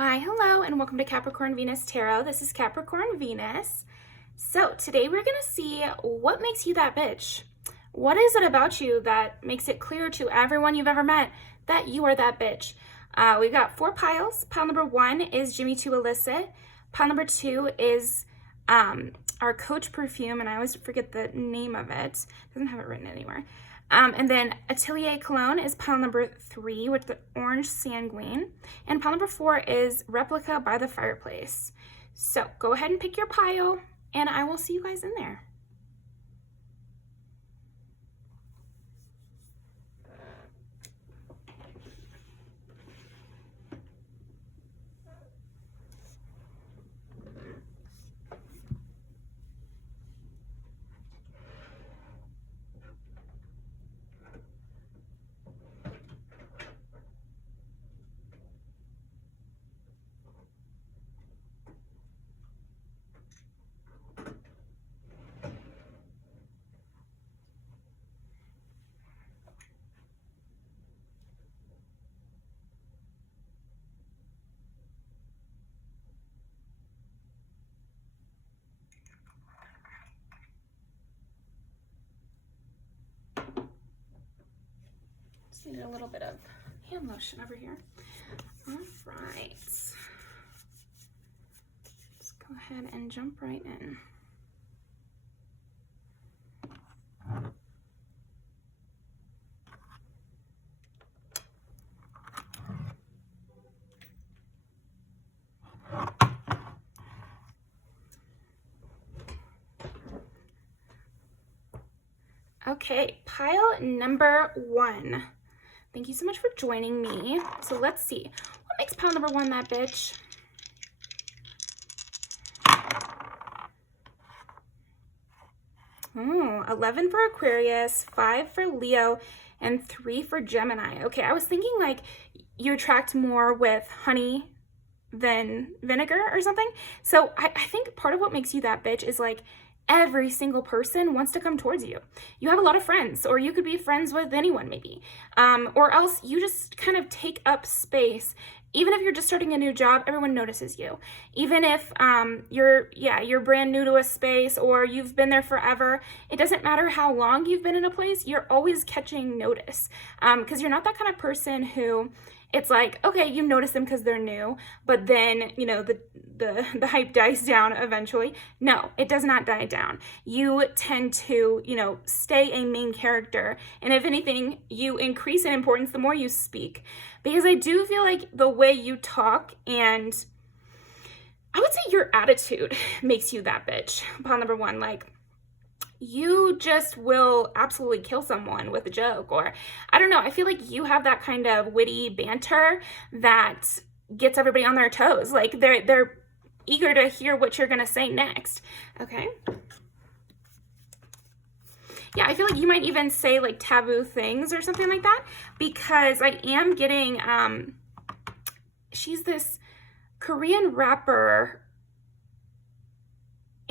Hi, hello, and welcome to Capricorn Venus Tarot. This is Capricorn Venus. So today we're going to see what makes you that bitch. What is it about you that makes it clear to everyone you've ever met that you are that bitch? We've got 4 piles. Pile number 1 is Jimmy to Elicit. Pile number 2 is our Coach perfume, and I always forget the name of it. It doesn't have it written anywhere. And then Atelier Cologne is pile number 3 with the orange sanguine. And pile number 4 is Replica by the Fireplace. So go ahead and pick your pile, and I will see you guys in there. Just needed a little bit of hand lotion over here. All right. Let's go ahead and jump right in. Okay, pile number 1. Thank you so much for joining me. So let's see. What makes pile number 1 that bitch? Oh, 11 for Aquarius, 5 for Leo, and 3 for Gemini. Okay, I was thinking like you attract more with honey than vinegar or something. So I think part of what makes you that bitch is like every single person wants to come towards you. You have a lot of friends, or you could be friends with anyone maybe. Or else you just kind of take up space. Even if you're just starting a new job, everyone notices you. Even if you're brand new to a space or you've been there forever, it doesn't matter how long you've been in a place, you're always catching notice. Because you're not that kind of person who it's like, okay, you notice them because they're new, but then, you know, the hype dies down eventually. No, it does not die down. You tend to, you know, stay a main character. And if anything, you increase in importance the more you speak. Because I do feel like the way you talk and I would say your attitude makes you that bitch. Pile number 1, like, you just will absolutely kill someone with a joke, or I don't know, I feel like you have that kind of witty banter that gets everybody on their toes. Like they're eager to hear what you're gonna say next. Okay. Yeah, I feel like you might even say like taboo things or something like that, because I am getting she's this Korean rapper.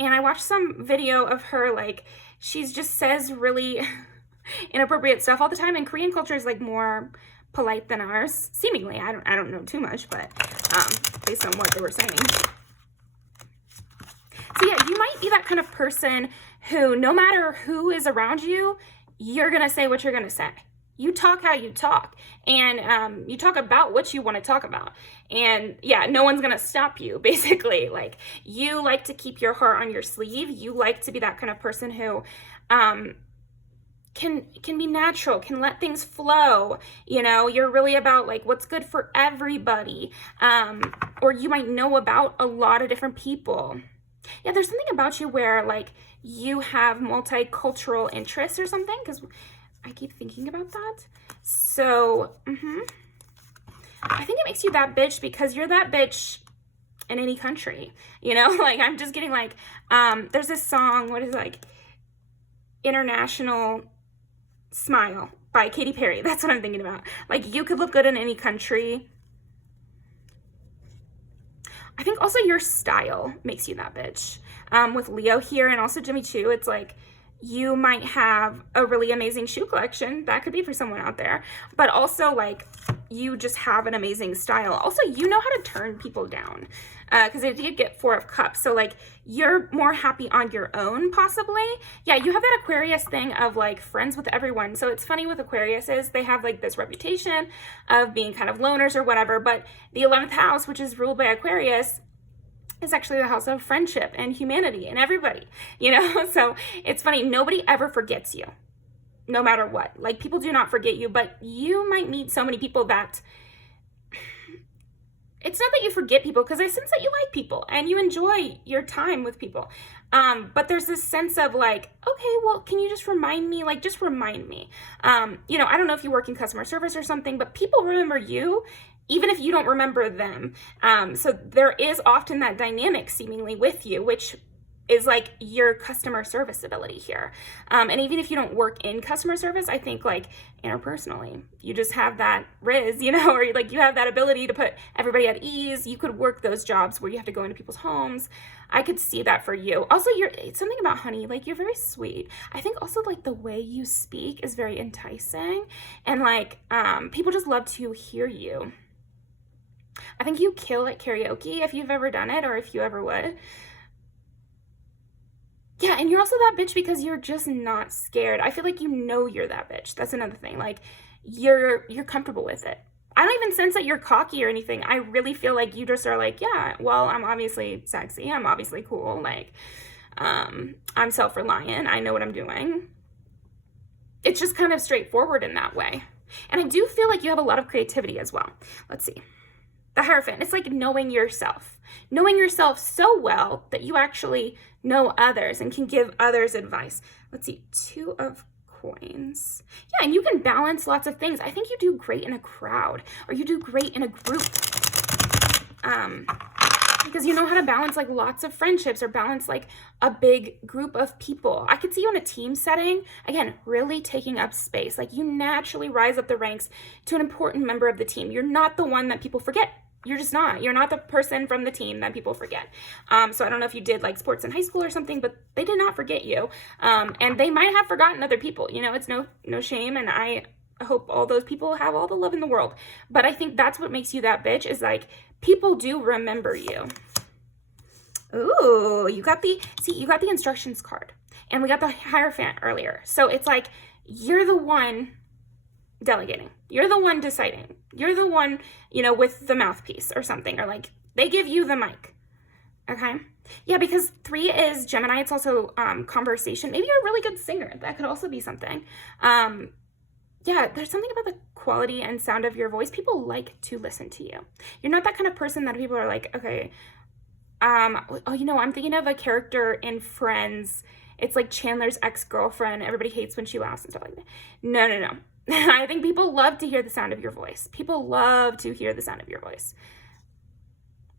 And I watched some video of her, like, she just says really inappropriate stuff all the time. And Korean culture is, like, more polite than ours, seemingly. I don't know too much, but based on what they were saying. So, yeah, you might be that kind of person who, no matter who is around you, you're going to say what you're going to say. You talk how you talk, and you talk about what you want to talk about. And yeah, no one's going to stop you, basically. Like, you like to keep your heart on your sleeve. You like to be that kind of person who can be natural, can let things flow. You know, you're really about like what's good for everybody. Or you might know about a lot of different people. Yeah, there's something about you where like you have multicultural interests or something, because I keep thinking about that. So, I think it makes you that bitch because you're that bitch in any country, you know? Like, I'm just getting like, there's this song, what is it, like, International Smile by Katy Perry. That's what I'm thinking about. Like, you could look good in any country. I think also your style makes you that bitch. With Leo here and also Jimmy too, it's like, you might have a really amazing shoe collection. That could be for someone out there. But also, like, you just have an amazing style. Also, you know how to turn people down, because it did get 4 of Cups. So like, you're more happy on your own, possibly. Yeah, you have that Aquarius thing of like friends with everyone. So it's funny with Aquarius is they have like this reputation of being kind of loners or whatever, but the 11th house, which is ruled by Aquarius, is actually the house of friendship and humanity and everybody, you know? So it's funny, nobody ever forgets you, no matter what. Like, people do not forget you, but you might meet so many people that it's not that you forget people, because I sense that you like people and you enjoy your time with people. But there's this sense of like, okay, well, can you just remind me? Like, just remind me. You know, I don't know if you work in customer service or something, but people remember you even if you don't remember them. So there is often that dynamic seemingly with you, which is like your customer service ability here. And even if you don't work in customer service, I think like interpersonally, you just have that riz, you know, or like you have that ability to put everybody at ease. You could work those jobs where you have to go into people's homes. I could see that for you. Also, it's something about Honey, like you're very sweet. I think also like the way you speak is very enticing, and like people just love to hear you. I think you kill at karaoke if you've ever done it, or if you ever would. Yeah, and you're also that bitch because you're just not scared. I feel like you know you're that bitch. That's another thing. Like, you're comfortable with it. I don't even sense that you're cocky or anything. I really feel like you just are like, yeah, well, I'm obviously sexy. I'm obviously cool. Like, I'm self-reliant. I know what I'm doing. It's just kind of straightforward in that way. And I do feel like you have a lot of creativity as well. Let's see. The Hierophant, it's like knowing yourself so well that you actually know others and can give others advice. Let's see, 2 of Coins. Yeah, and you can balance lots of things. I think you do great in a crowd, or you do great in a group. Because you know how to balance like lots of friendships, or balance like a big group of people. I could see you in a team setting, again, really taking up space. Like, you naturally rise up the ranks to an important member of the team. You're not the one that people forget. You're just not. You're not the person from the team that people forget. So I don't know if you did like sports in high school or something, but they did not forget you. And they might have forgotten other people. You know, it's no shame. And I hope all those people have all the love in the world. But I think that's what makes you that bitch, is like, people do remember you. Ooh, you got the instructions card. And we got the Hierophant earlier. So it's like, you're the one delegating. You're the one deciding. You're the one, you know, with the mouthpiece or something, or like they give you the mic. Okay. Yeah, because 3 is Gemini. It's also conversation. Maybe you're a really good singer. That could also be something. Yeah, there's something about the quality and sound of your voice. People like to listen to you. You're not that kind of person that people are like, okay, oh, you know, I'm thinking of a character in Friends. It's like Chandler's ex-girlfriend. Everybody hates when she laughs and stuff like that. No. I think people love to hear the sound of your voice. People love to hear the sound of your voice.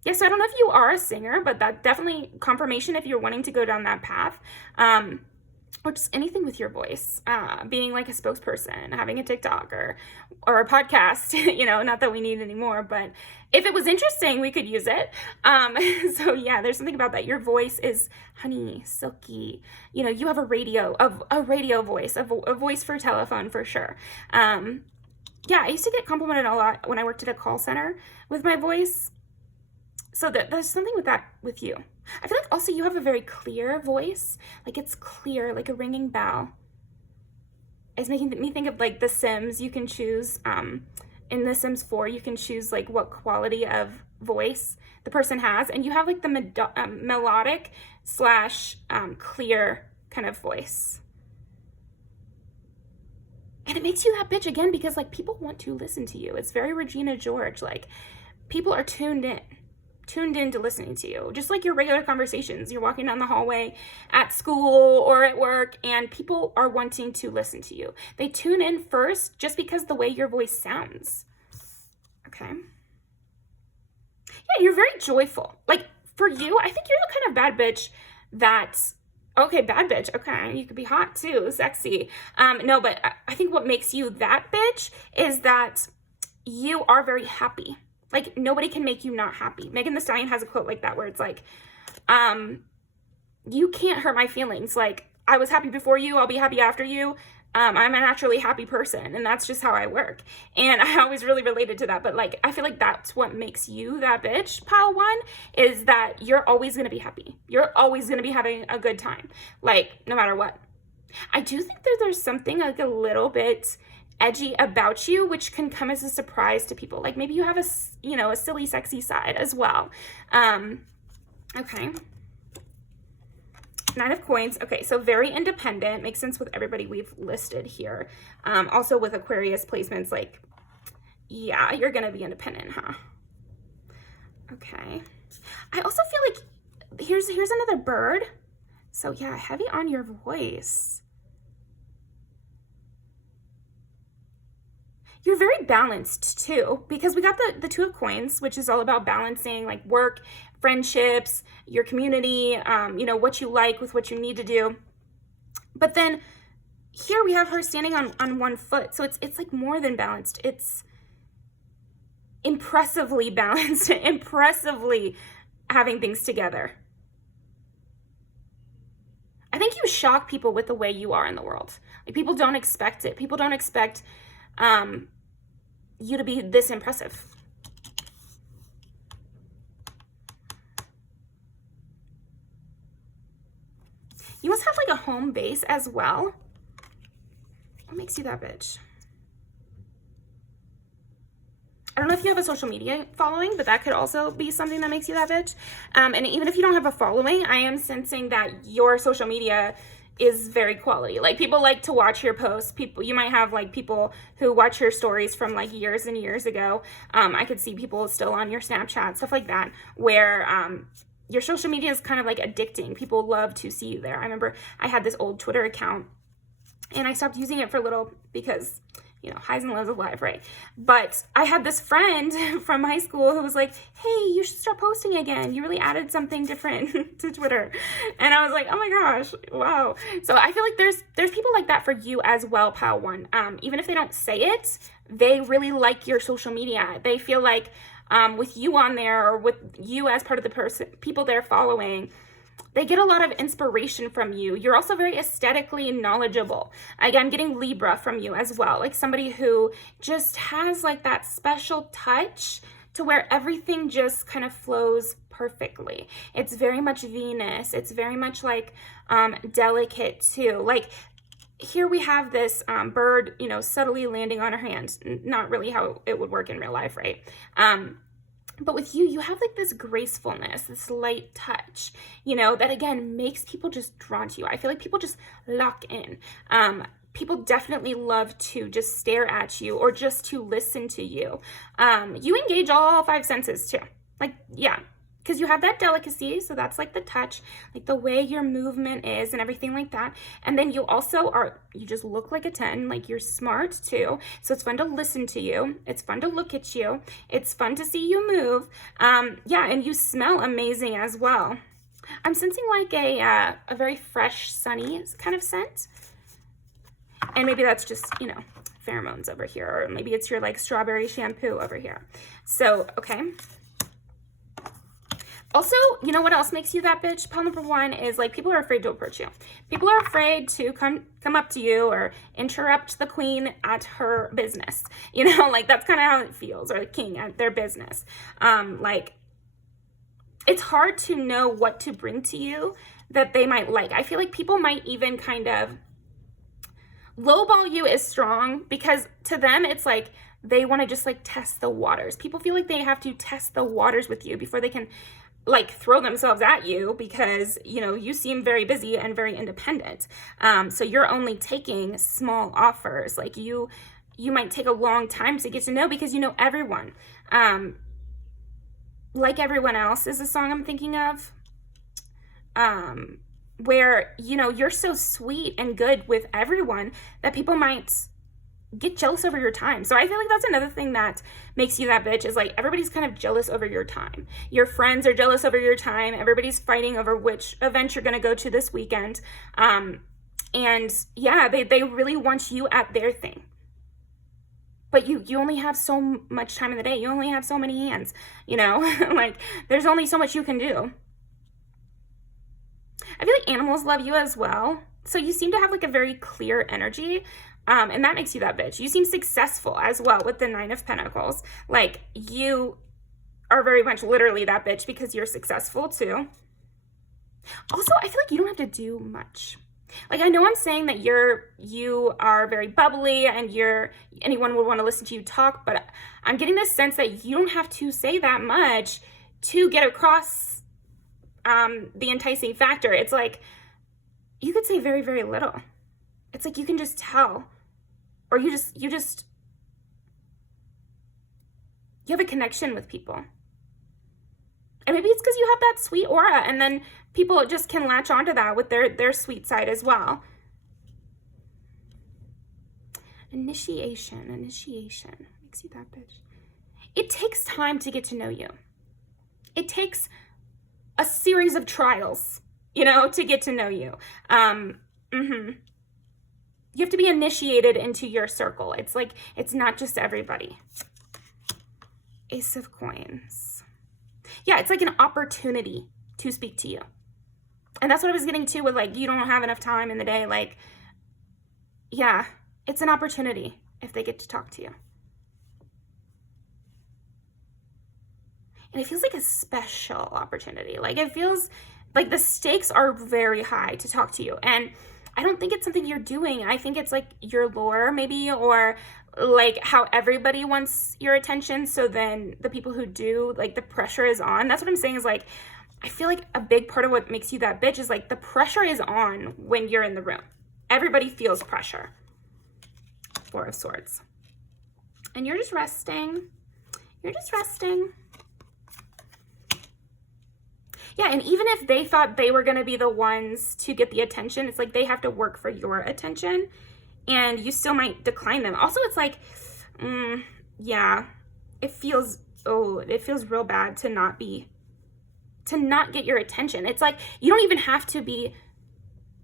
Yeah, so I don't know if you are a singer, but that definitely confirmation if you're wanting to go down that path. Or just anything with your voice, being like a spokesperson, having a TikTok or a podcast, you know, not that we need anymore, but if it was interesting, we could use it. So yeah, there's something about that. Your voice is honey, silky, you know, you have a radio voice, a voice for telephone for sure. Yeah, I used to get complimented a lot when I worked at a call center with my voice. So there's something with that with you. I feel like also you have a very clear voice. Like, it's clear, like a ringing bell. It's making me think of like The Sims. You can choose, in The Sims 4, you can choose like what quality of voice the person has. And you have like the melodic / clear kind of voice. And it makes you that bitch again because like people want to listen to you. It's very Regina George. Like, people are tuned into listening to you, just like your regular conversations. You're walking down the hallway at school or at work, and people are wanting to listen to you. They tune in first just because the way your voice sounds. Okay. Yeah, you're very joyful. Like, for you, I think you're the kind of bad bitch that's, okay, bad bitch. Okay, you could be hot too, sexy. No, but I think what makes you that bitch is that you are very happy. Like, nobody can make you not happy. Megan Thee Stallion has a quote like that where it's like, you can't hurt my feelings. Like, I was happy before you, I'll be happy after you. I'm a naturally happy person, and that's just how I work. And I always really related to that. But like, I feel like that's what makes you that bitch, pile one, is that you're always going to be happy. You're always going to be having a good time, like no matter what. I do think that there's something like a little bit edgy about you, which can come as a surprise to people. Like maybe you have a silly, sexy side as well. Okay. Nine of Coins. Okay, so very independent. Makes sense with everybody we've listed here. Also with Aquarius placements, like, yeah, you're going to be independent, huh? Okay. I also feel like here's another bird. So yeah, heavy on your voice. You're very balanced too, because we got the Two of Coins, which is all about balancing like work, friendships, your community, what you like with what you need to do. But then here we have her standing on one foot. So it's like more than balanced. It's impressively balanced, impressively having things together. I think you shock people with the way you are in the world. Like people don't expect it. People don't expect you to be this impressive. You must have like a home base as well. What makes you that bitch? I don't know if you have a social media following, but that could also be something that makes you that bitch. And even if you don't have a following, I am sensing that your social media is very quality. Like people like to watch your posts. You might have like people who watch your stories from like years and years ago. I could see people still on your Snapchat, stuff like that, where your social media is kind of like addicting. People love to see you there. I remember I had this old Twitter account and I stopped using it for a little because, highs and lows of life, right? But I had this friend from high school who was like, hey, you should start posting again. You really added something different to Twitter. And I was like, oh my gosh, wow. So I feel like there's people like that for you as well, pile one. Even if they don't say it, they really like your social media. They feel like with you on there or with you as part of the people they're following, they get a lot of inspiration from you. You're also very aesthetically knowledgeable. Again, I'm getting Libra from you as well. Like somebody who just has like that special touch to where everything just kind of flows perfectly. It's very much Venus. It's very much like delicate too. Like here we have this bird, subtly landing on her hand. Not really how it would work in real life, right? But with you have like this gracefulness, this light touch, that again makes people just drawn to you. I feel like people just lock in. People definitely love to just stare at you or just to listen to you. You engage all five senses too. Like, yeah, because you have that delicacy. So that's like the touch, like the way your movement is and everything like that. And then you also you just look like a 10, like you're smart too. So it's fun to listen to you. It's fun to look at you. It's fun to see you move. Yeah, and you smell amazing as well. I'm sensing like a very fresh, sunny kind of scent. And maybe that's just, pheromones over here. Or maybe it's your like strawberry shampoo over here. So, okay. Also, you know what else makes you that bitch? Pile number one is like people are afraid to approach you. People are afraid to come up to you or interrupt the queen at her business. Like that's kind of how it feels, or the king at their business. Like it's hard to know what to bring to you that they might like. I feel like people might even kind of lowball you is strong because to them it's like they want to just like test the waters. People feel like they have to test the waters with you before they can like throw themselves at you because, you seem very busy and very independent. So you're only taking small offers. Like you might take a long time to get to know because you know everyone. Like Everyone Else is a song I'm thinking of. Where, you're so sweet and good with everyone that people might get jealous over your time. So I feel like that's another thing that makes you that bitch is like everybody's kind of jealous over your time. Your friends are jealous over your time. Everybody's fighting over which event you're going to go to this weekend. And yeah, they really want you at their thing. But you only have so much time in the day. You only have so many hands, like there's only so much you can do. I feel like animals love you as well. So you seem to have like a very clear energy, and that makes you that bitch. You seem successful as well with the 9 of Pentacles. Like, you are very much literally that bitch because you're successful too. Also, I feel like you don't have to do much. Like, I know I'm saying that you are very bubbly and anyone would want to listen to you talk, but I'm getting this sense that you don't have to say that much to get across the enticing factor. It's like, you could say very, very little. It's like you can just tell, or you have a connection with people. And maybe it's because you have that sweet aura, and then people just can latch onto that with their sweet side as well. Initiation makes you that bitch. It takes time to get to know you. It takes a series of trials, to get to know you. You have to be initiated into your circle. It's like, it's not just everybody. Ace of Coins. Yeah, it's like an opportunity to speak to you. And that's what I was getting to with, like, you don't have enough time in the day. Like, yeah, it's an opportunity if they get to talk to you. And it feels like a special opportunity. Like, it feels like the stakes are very high to talk to you. And I don't think it's something you're doing. I think it's like your lure maybe, or like how everybody wants your attention. So then the people who do, like, the pressure is on. That's what I'm saying is, like, I feel like a big part of what makes you that bitch is, like, the pressure is on when you're in the room. Everybody feels pressure. 4 of Swords. And you're just resting. You're just resting. Yeah, and even if they thought they were going to be the ones to get the attention, it's like they have to work for your attention, and you still might decline them. Also, it's like, yeah, it feels real bad to not get your attention. It's like you don't even have to be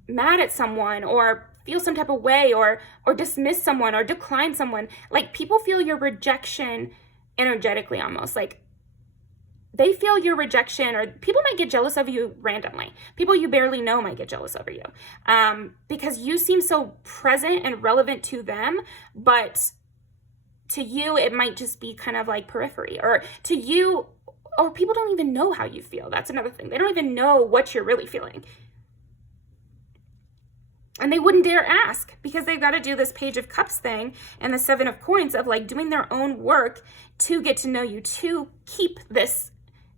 mad at someone or feel some type of way or dismiss someone or decline someone. Like, people feel your rejection energetically almost. Like, they feel your rejection, or people might get jealous of you randomly. People you barely know might get jealous over you because you seem so present and relevant to them, but to you, it might just be kind of like periphery, or to you, or people don't even know how you feel. That's another thing. They don't even know what you're really feeling. And they wouldn't dare ask because they've got to do this Page of Cups thing and the 7 of Coins of, like, doing their own work to get to know you, to keep this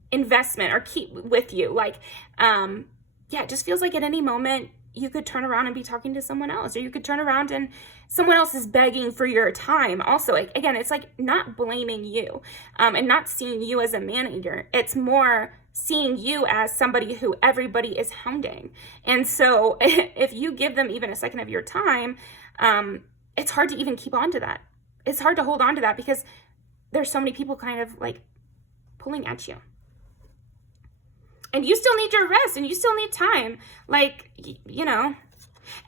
investment or keep with you. Like, yeah, it just feels like at any moment you could turn around and be talking to someone else, or you could turn around and someone else is begging for your time. Also, like, again, it's like not blaming you and not seeing you as a manager. It's more seeing you as somebody who everybody is hounding. And so if you give them even a second of your time, it's hard to even keep on to that. It's hard to hold on to that because there's so many people kind of like pulling at you. And you still need your rest, and you still need time. Like,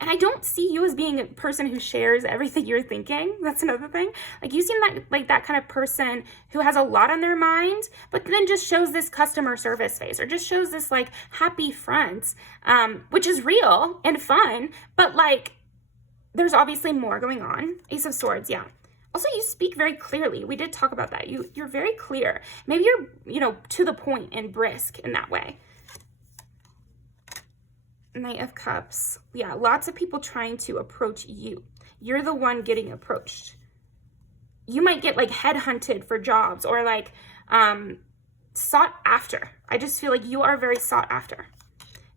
and I don't see you as being a person who shares everything you're thinking. That's another thing. Like, you seem like that kind of person who has a lot on their mind, but then just shows this customer service face, or just shows this, like, happy front, which is real and fun, but, like, there's obviously more going on. Ace of Swords, yeah. Also, you speak very clearly. We did talk about that. You're very clear. Maybe you're, to the point and brisk in that way. Knight of Cups. Yeah, lots of people trying to approach you. You're the one getting approached. You might get, like, headhunted for jobs, or, like, sought after. I just feel like you are very sought after.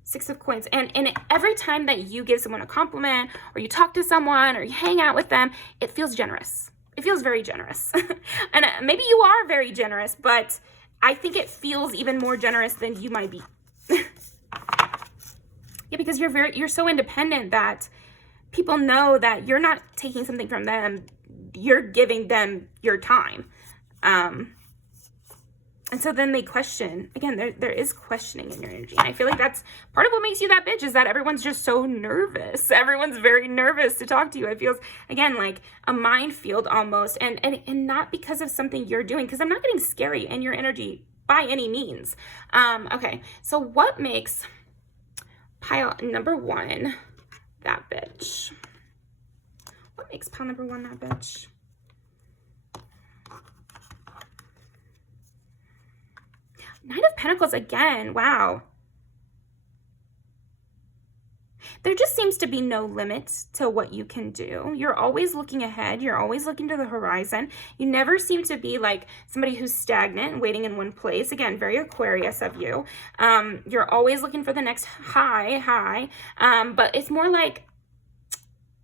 6 of Coins. And every time that you give someone a compliment, or you talk to someone, or you hang out with them, it feels generous. It feels very generous. And maybe you are very generous, but I think it feels even more generous than you might be. Yeah, because you're so independent that people know that you're not taking something from them. You're giving them your time. And so then they question. Again, there is questioning in your energy. And I feel like that's part of what makes you that bitch, is that everyone's just so nervous. Everyone's very nervous to talk to you. It feels, again, like a minefield almost. And not because of something you're doing, because I'm not getting scary in your energy by any means. Okay, so what makes pile number 1 that bitch? What makes pile number 1 that bitch? Knight of Pentacles again. Wow. There just seems to be no limits to what you can do. You're always looking ahead. You're always looking to the horizon. You never seem to be like somebody who's stagnant and waiting in one place. Again, very Aquarius of you. You're always looking for the next high. But it's more like,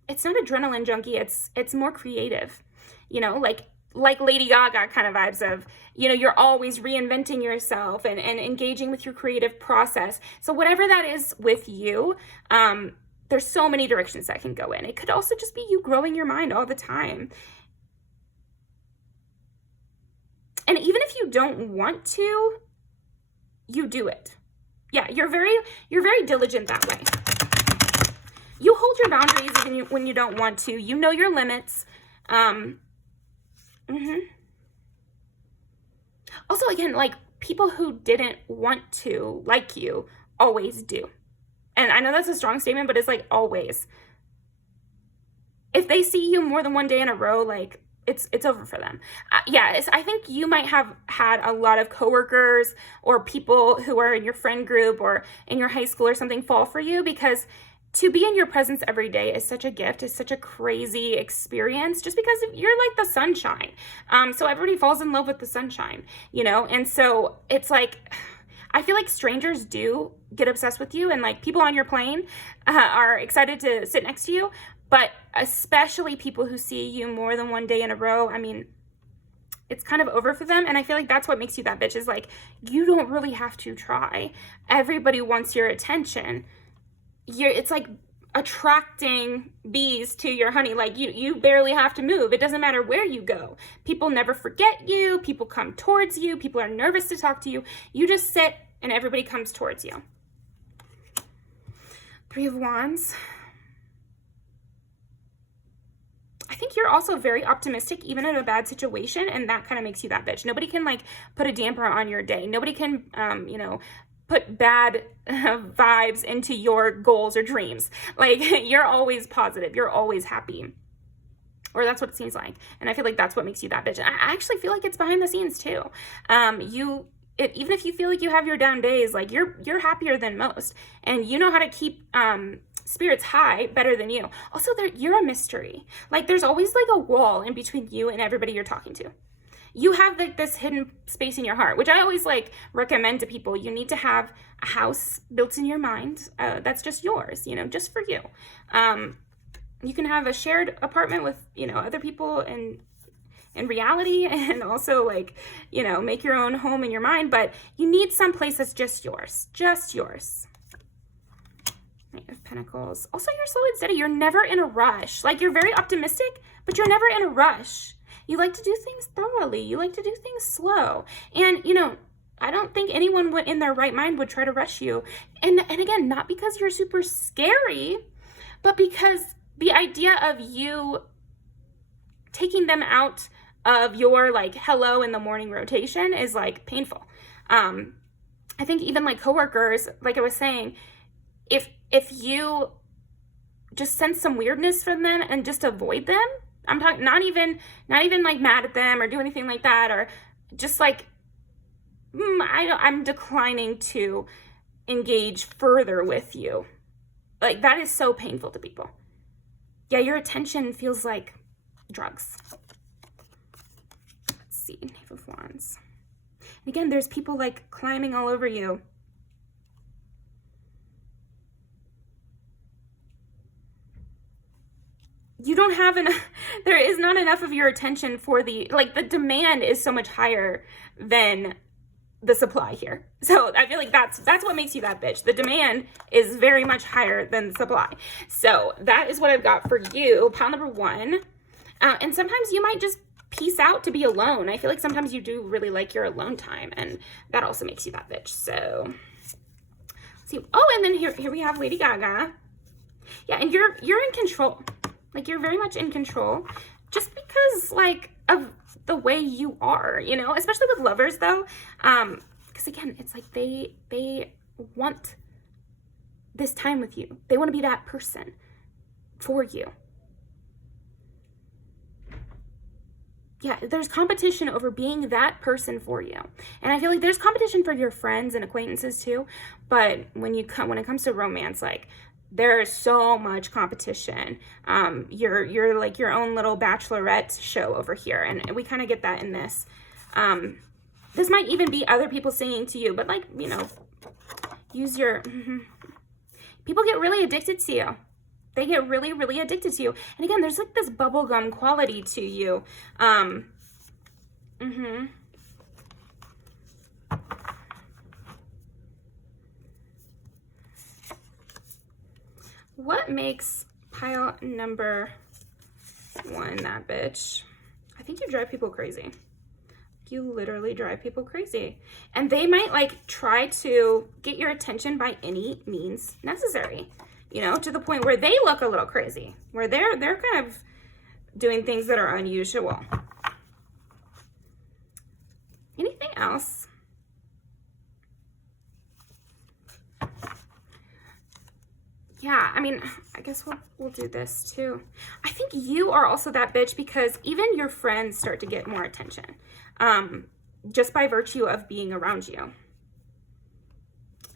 it's not adrenaline junkie. It's more creative, you know, like Lady Gaga kind of vibes of, you know, you're always reinventing yourself and engaging with your creative process. So whatever that is with you, there's so many directions that can go in. It could also just be you growing your mind all the time. And even if you don't want to, you do it. Yeah, you're very diligent that way. You hold your boundaries even when you don't want to. You know your limits. Also, again, like people who didn't want to like you always do. And I know that's a strong statement, but it's like always. If they see you more than one day in a row, like it's over for them. Yeah, I think you might have had a lot of coworkers or people who are in your friend group or in your high school or something fall for you, because to be in your presence every day is such a gift. It's such a crazy experience just because you're like the sunshine. So everybody falls in love with the sunshine, you know? And so it's like, I feel like strangers do get obsessed with you, and like people on your plane are excited to sit next to you, but especially people who see you more than one day in a row. I mean, it's kind of over for them. And I feel like that's what makes you that bitch, is like, you don't really have to try. Everybody wants your attention. It's like attracting bees to your honey. Like you barely have to move. It doesn't matter where you go. People never forget you. People come towards you. People are nervous to talk to you. You just sit and everybody comes towards you. 3 of Wands. I think you're also very optimistic, even in a bad situation, and that kind of makes you that bitch. Nobody can like put a damper on your day. Nobody can, you know, put bad vibes into your goals or dreams. Like you're always positive. You're always happy. Or that's what it seems like. And I feel like that's what makes you that bitch. And I actually feel like it's behind the scenes too. Even if you feel like you have your down days, like you're happier than most, and you know how to keep spirits high better than you. Also, you're a mystery. Like there's always like a wall in between you and everybody you're talking to. You have like this hidden space in your heart, which I always like recommend to people. You need to have a house built in your mind that's just yours, you know, just for you. You can have a shared apartment with, you know, other people in reality, and also like, you know, make your own home in your mind, but you need some place that's just yours, just yours. Knight of Pentacles. Also, you're slow and steady. You're never in a rush. Like you're very optimistic, but you're never in a rush. You like to do things thoroughly. You like to do things slow. And, you know, I don't think anyone in their right mind would try to rush you. And again, not because you're super scary, but because the idea of you taking them out of your like hello in the morning rotation is like painful. I think even like coworkers, like I was saying, if you just sense some weirdness from them and just avoid them, I'm talking not even like mad at them or do anything like that, or just like I'm declining to engage further with you. Like that is so painful to people. Yeah, your attention feels like drugs. Let's see, Knave of Wands. And again, there's people like climbing all over you. You don't have enough, there is not enough of your attention for the demand is so much higher than the supply here. So I feel like that's what makes you that bitch. The demand is very much higher than the supply. So that is what I've got for you, pile number 1. And sometimes you might just peace out to be alone. I feel like sometimes you do really like your alone time, and that also makes you that bitch. So let's see. Oh, and then here we have Lady Gaga. Yeah, and you're in control. Like you're very much in control, just because like of the way you are, you know, especially with lovers though. Because again, it's like they want this time with you. They want to be that person. for you. Yeah, there's competition over being that person for you. And I feel like there's competition for your friends and acquaintances too. But when it comes to romance, like, there's so much competition. You're like your own little bachelorette show over here. And we kind of get that in this. This might even be other people singing to you, but like, you know, use your, people get really addicted to you. They get really, really addicted to you. And again, there's like this bubblegum quality to you. What makes pile number 1 that bitch? I think you drive people crazy. You literally drive people crazy. And they might like try to get your attention by any means necessary. You know, to the point where they look a little crazy, where they're kind of doing things that are unusual. Anything else? Yeah, I mean, I guess we'll do this too. I think you are also that bitch because even your friends start to get more attention, just by virtue of being around you.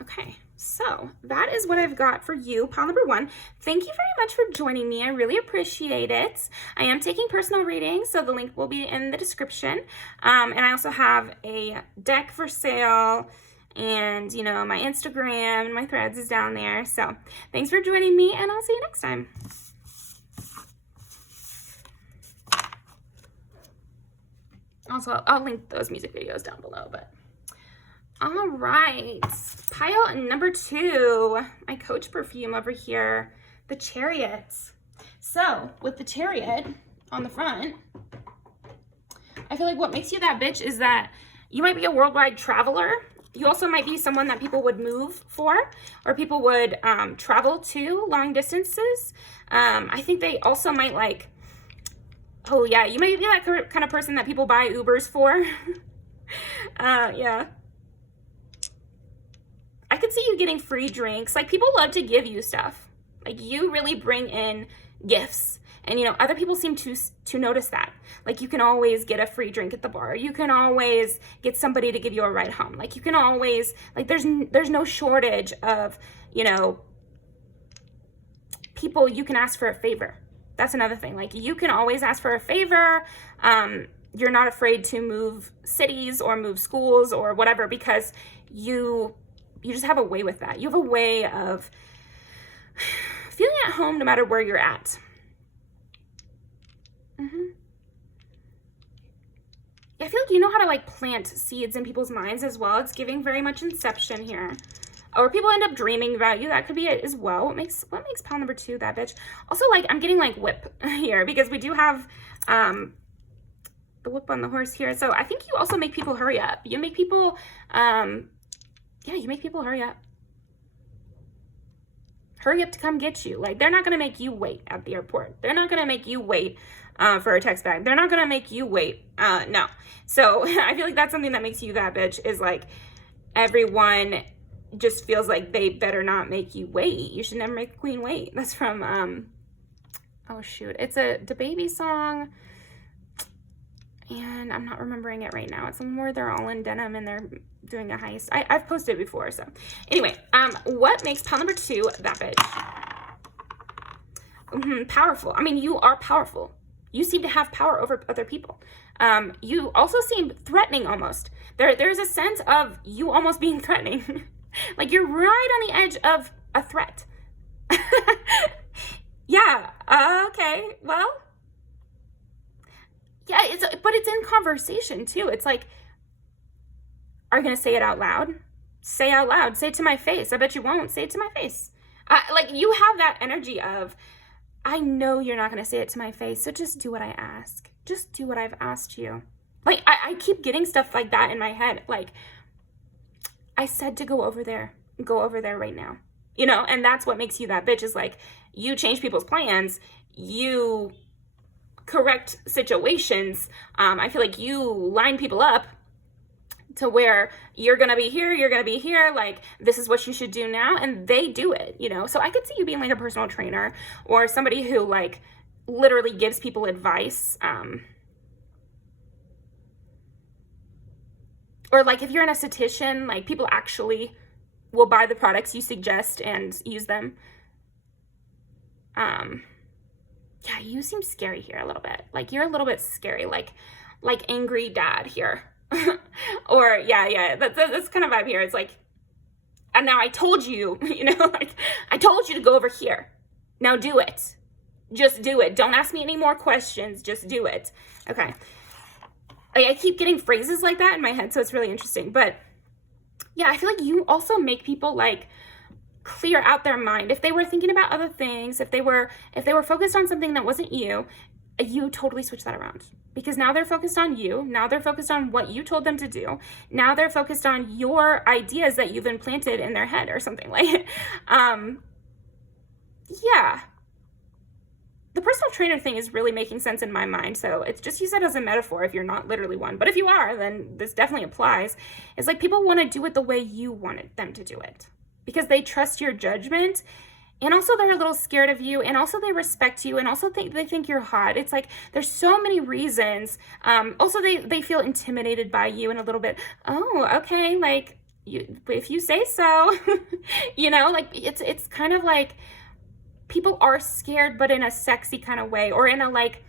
Okay. So that is what I've got for you, pile number 1. Thank you very much for joining me. I really appreciate it. I am taking personal readings, so the link will be in the description. And I also have a deck for sale, and, you know, my Instagram and my threads is down there. So thanks for joining me, and I'll see you next time. Also, I'll link those music videos down below, but all right, pile number 2, my Coach perfume over here, the Chariot. So with the Chariot on the front, I feel like what makes you that bitch is that you might be a worldwide traveler. You also might be someone that people would move for, or people would travel to long distances. I think they also might like, oh yeah, you might be that kind of person that people buy Ubers for. Yeah. I could see you getting free drinks. Like, people love to give you stuff. Like, you really bring in gifts. And, you know, other people seem to notice that. Like, you can always get a free drink at the bar. You can always get somebody to give you a ride home. Like, you can always, like, there's no shortage of, you know, people you can ask for a favor. That's another thing. Like, you can always ask for a favor. You're not afraid to move cities or move schools or whatever, because you just have a way with that. You have a way of feeling at home no matter where you're at. I feel like you know how to like plant seeds in people's minds as well. It's giving very much Inception here. Or people end up dreaming about you. That could be it as well. What makes pile number 2 that bitch? Also, like, I'm getting like whip here because we do have the whip on the horse here. So I think you also make people hurry up. You make people yeah, you make people hurry up. Hurry up to come get you. Like, they're not going to make you wait at the airport. They're not going to make you wait for a text back. They're not going to make you wait. No. So I feel like that's something that makes you that bitch, is like everyone just feels like they better not make you wait. You should never make a queen wait. That's from, oh shoot. It's a DaBaby song. And I'm not remembering it right now. It's something where they're all in denim and they're doing a heist. I've posted it before, so. Anyway, what makes pile number 2 that bitch? Powerful. I mean, you are powerful. You seem to have power over other people. You also seem threatening almost. There's a sense of you almost being threatening. Like, you're right on the edge of a threat. Yeah, okay, well. Yeah, but it's in conversation too. It's like, are you going to say it out loud? Say out loud. Say it to my face. I bet you won't. Say it to my face. Like, you have that energy of, I know you're not going to say it to my face, so just do what I ask. Just do what I've asked you. Like, I keep getting stuff like that in my head. Like, I said to go over there. Go over there right now. You know, and that's what makes you that bitch, is like, you change people's plans. You correct situations. I feel like you line people up to where you're gonna be here, you're gonna be here, like this is what you should do now, and they do it, you know. So I could see you being like a personal trainer or somebody who like literally gives people advice, or like if you're an esthetician, like people actually will buy the products you suggest and use them. Yeah, you seem scary here a little bit. Like you're a little bit scary, like angry dad here. Or yeah, that's kind of vibe here. It's like, and now I told you, you know, like I told you to go over here. Now do it. Just do it. Don't ask me any more questions. Just do it. Okay. I keep getting phrases like that in my head, so it's really interesting. But yeah, I feel like you also make people like clear out their mind. If they were thinking about other things, if they were focused on something that wasn't you, you totally switch that around. Because now they're focused on you. Now they're focused on what you told them to do. Now they're focused on your ideas that you've implanted in their head or something like, yeah. The personal trainer thing is really making sense in my mind. So it's just use that as a metaphor if you're not literally one. But if you are, then this definitely applies. It's like people want to do it the way you wanted them to do it because they trust your judgment. And also they're a little scared of you, and also they respect you, and also they think you're hot. It's like there's so many reasons. Also they feel intimidated by you and a little bit, oh, okay, like if you say so. You know, like it's kind of like people are scared, but in a sexy kind of way, or in a like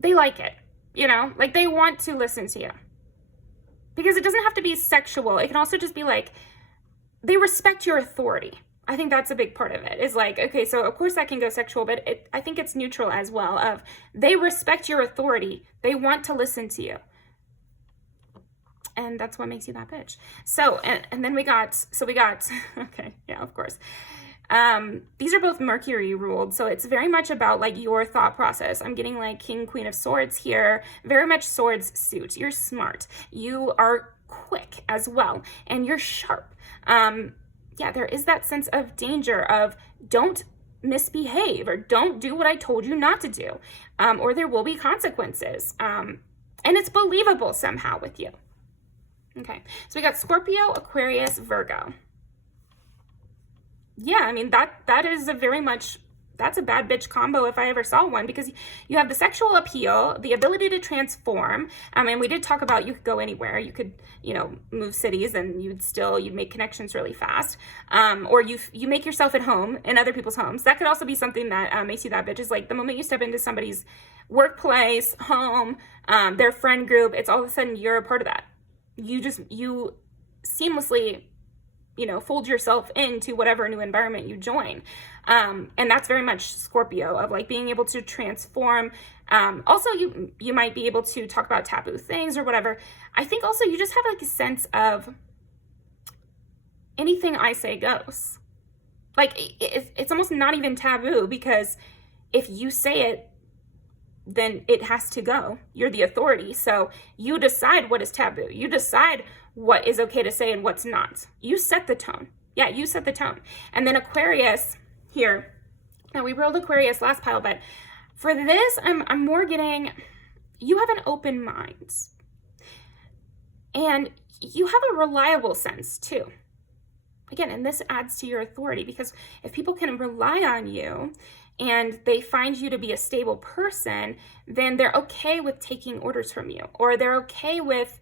they like it, you know, like they want to listen to you. Because it doesn't have to be sexual. It can also just be like they respect your authority. I think that's a big part of it, is like, okay, so of course that can go sexual, but I think it's neutral as well, of they respect your authority. They want to listen to you. And that's what makes you that bitch. So, and then we got, okay, yeah, of course. These are both Mercury ruled, so it's very much about like your thought process. I'm getting like King, Queen of Swords here, very much swords suit. You're smart. You are quick as well, and you're sharp. Yeah, there is that sense of danger of don't misbehave or don't do what I told you not to do, or there will be consequences. And it's believable somehow with you. Okay, so we got Scorpio, Aquarius, Virgo. Yeah, I mean, that is a very much, that's a bad bitch combo if I ever saw one, because you have the sexual appeal, the ability to transform. And we did talk about you could go anywhere. You could, you know, move cities and you'd make connections really fast. Or you make yourself at home in other people's homes. That could also be something that makes you that bitch, is like the moment you step into somebody's workplace, home, their friend group, it's all of a sudden you're a part of that. You seamlessly, you know, fold yourself into whatever new environment you join. And that's very much Scorpio, of like being able to transform. Also, you might be able to talk about taboo things or whatever. I think also you just have like a sense of anything I say goes. Like it's almost not even taboo, because if you say it, then it has to go. You're the authority. So you decide what is taboo. You decide what is okay to say and what's not. You set the tone. Yeah, you set the tone. And then Aquarius here. Now we rolled Aquarius last pile, but for this, I'm more getting, you have an open mind. And you have a reliable sense too. Again, and this adds to your authority, because if people can rely on you and they find you to be a stable person, then they're okay with taking orders from you, or they're okay with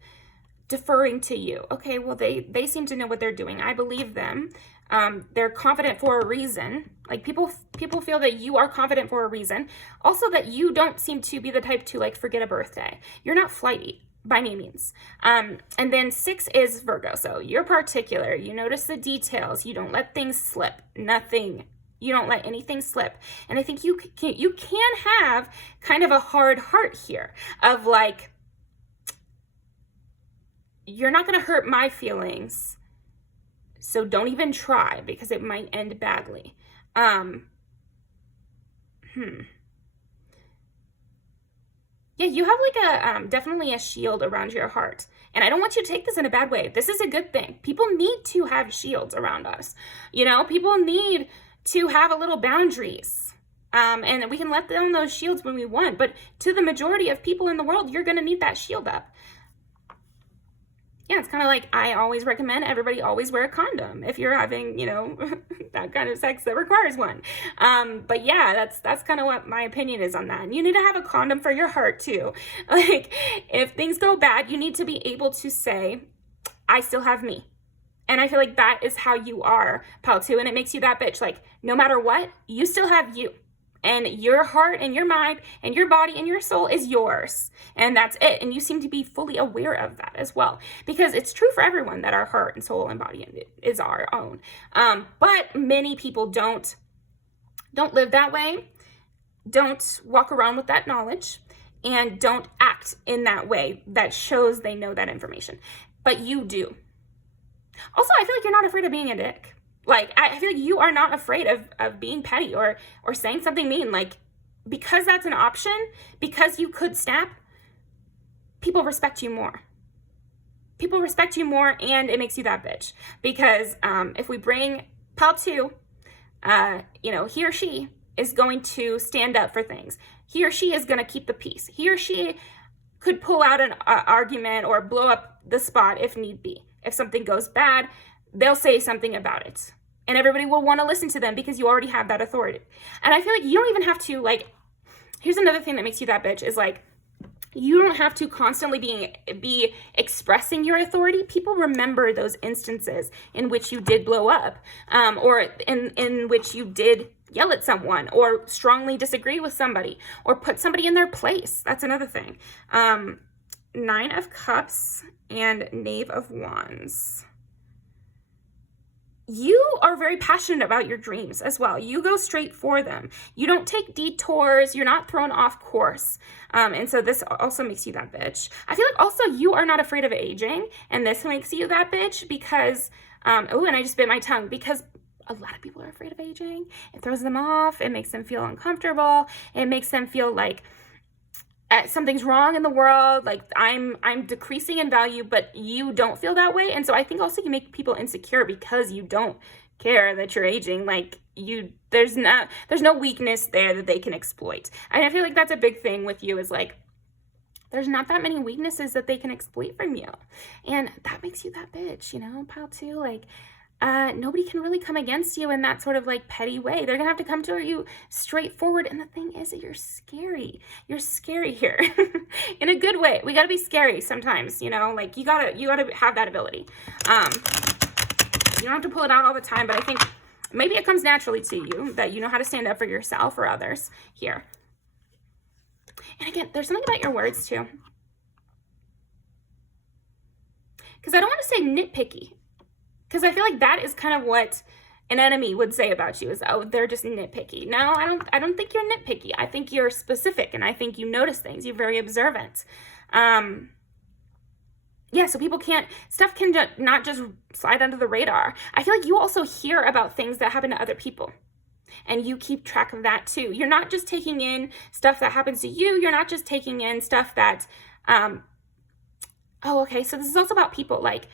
deferring to you. Okay, well, they seem to know what they're doing. I believe them. They're confident for a reason. Like people feel that you are confident for a reason. Also, that you don't seem to be the type to like forget a birthday. You're not flighty by any means. And then 6 is Virgo. So you're particular. You notice the details. You don't let things slip. Nothing. You don't let anything slip. And I think you can have kind of a hard heart here of like, you're not going to hurt my feelings, so don't even try, because it might end badly. Yeah, you have like a definitely a shield around your heart. And I don't want you to take this in a bad way. This is a good thing. People need to have shields around us. You know, people need to have a little boundaries. And we can let down those shields when we want. But to the majority of people in the world, you're going to need that shield up. yeah, it's kind of like I always recommend everybody always wear a condom if you're having, that kind of sex that requires one. But yeah, that's kind of what my opinion is on that. And you need to have a condom for your heart too. Like, if things go bad, you need to be able to say, I still have me. And I feel like that is how you are, pal, too. And it makes you that bitch. Like, no matter what, you still have you. And your heart and your mind and your body and your soul is yours. And that's it. And you seem to be fully aware of that as well. Because it's true for everyone that our heart and soul and body is our own. But many people don't live that way, don't walk around with that knowledge, and don't act in that way that shows they know that information. But you do. Also, I feel like you're not afraid of being a dick. Like, I feel like you are not afraid of being petty or saying something mean. Like, because that's an option, because you could snap, people respect you more. People respect you more, and it makes you that bitch. Because if we bring Pal 2, he or she is going to stand up for things. He or she is going to keep the peace. He or she could pull out an argument or blow up the spot if need be. If something goes bad, they'll say something about it. And everybody will want to listen to them because you already have that authority. And I feel like you don't even have to, like, here's another thing that makes you that bitch is, like, you don't have to constantly be expressing your authority. People remember those instances in which you did blow up, or in which you did yell at someone or strongly disagree with somebody or put somebody in their place. That's another thing. 9 of Cups and Knave of Wands. You are very passionate about your dreams as well. You go straight for them. You don't take detours. You're not thrown off course. And so this also makes you that bitch. I feel like also you are not afraid of aging. And this makes you that bitch because, and I just bit my tongue, because a lot of people are afraid of aging. It throws them off. It makes them feel uncomfortable. It makes them feel like something's wrong in the world, like I'm decreasing in value, but you don't feel that way. And so I think also you make people insecure because you don't care that you're aging. Like, there's no weakness there that they can exploit. And I feel like that's a big thing with you, is like, there's not that many weaknesses that they can exploit from you. And that makes you that bitch, Pal 2, like, nobody can really come against you in that sort of like petty way. They're gonna have to come to you straightforward. And the thing is that you're scary. You're scary here in a good way. We gotta be scary sometimes, like you gotta have that ability. You don't have to pull it out all the time, but I think maybe it comes naturally to you that you know how to stand up for yourself or others here. And again, there's something about your words too. Because I don't want to say nitpicky. Because I feel like that is kind of what an enemy would say about you, is, oh, they're just nitpicky. No, I don't think you're nitpicky. I think you're specific, and I think you notice things. You're very observant. Yeah, so stuff can not just slide under the radar. I feel like you also hear about things that happen to other people. And you keep track of that too. You're not just taking in stuff that happens to you. You're not just taking in stuff that, okay, so this is also about people. Like,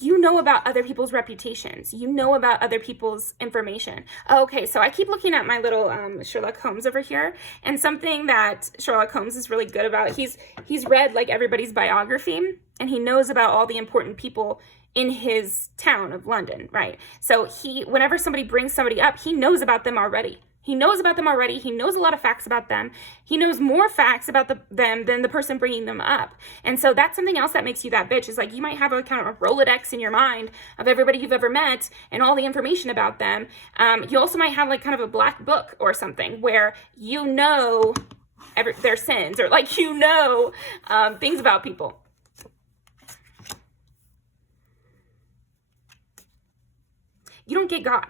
you know about other people's reputations. You know about other people's information. Okay, so I keep looking at my little Sherlock Holmes over here, and something that Sherlock Holmes is really good about, he's read like everybody's biography, and he knows about all the important people in his town of London, right? So whenever somebody brings somebody up, he knows about them already. He knows about them already. He knows a lot of facts about them. He knows more facts about them than the person bringing them up. And so that's something else that makes you that bitch, is like, you might have a kind of a Rolodex in your mind of everybody you've ever met and all the information about them. You also might have like kind of a black book or something where you know their sins, or like, things about people. You don't get got.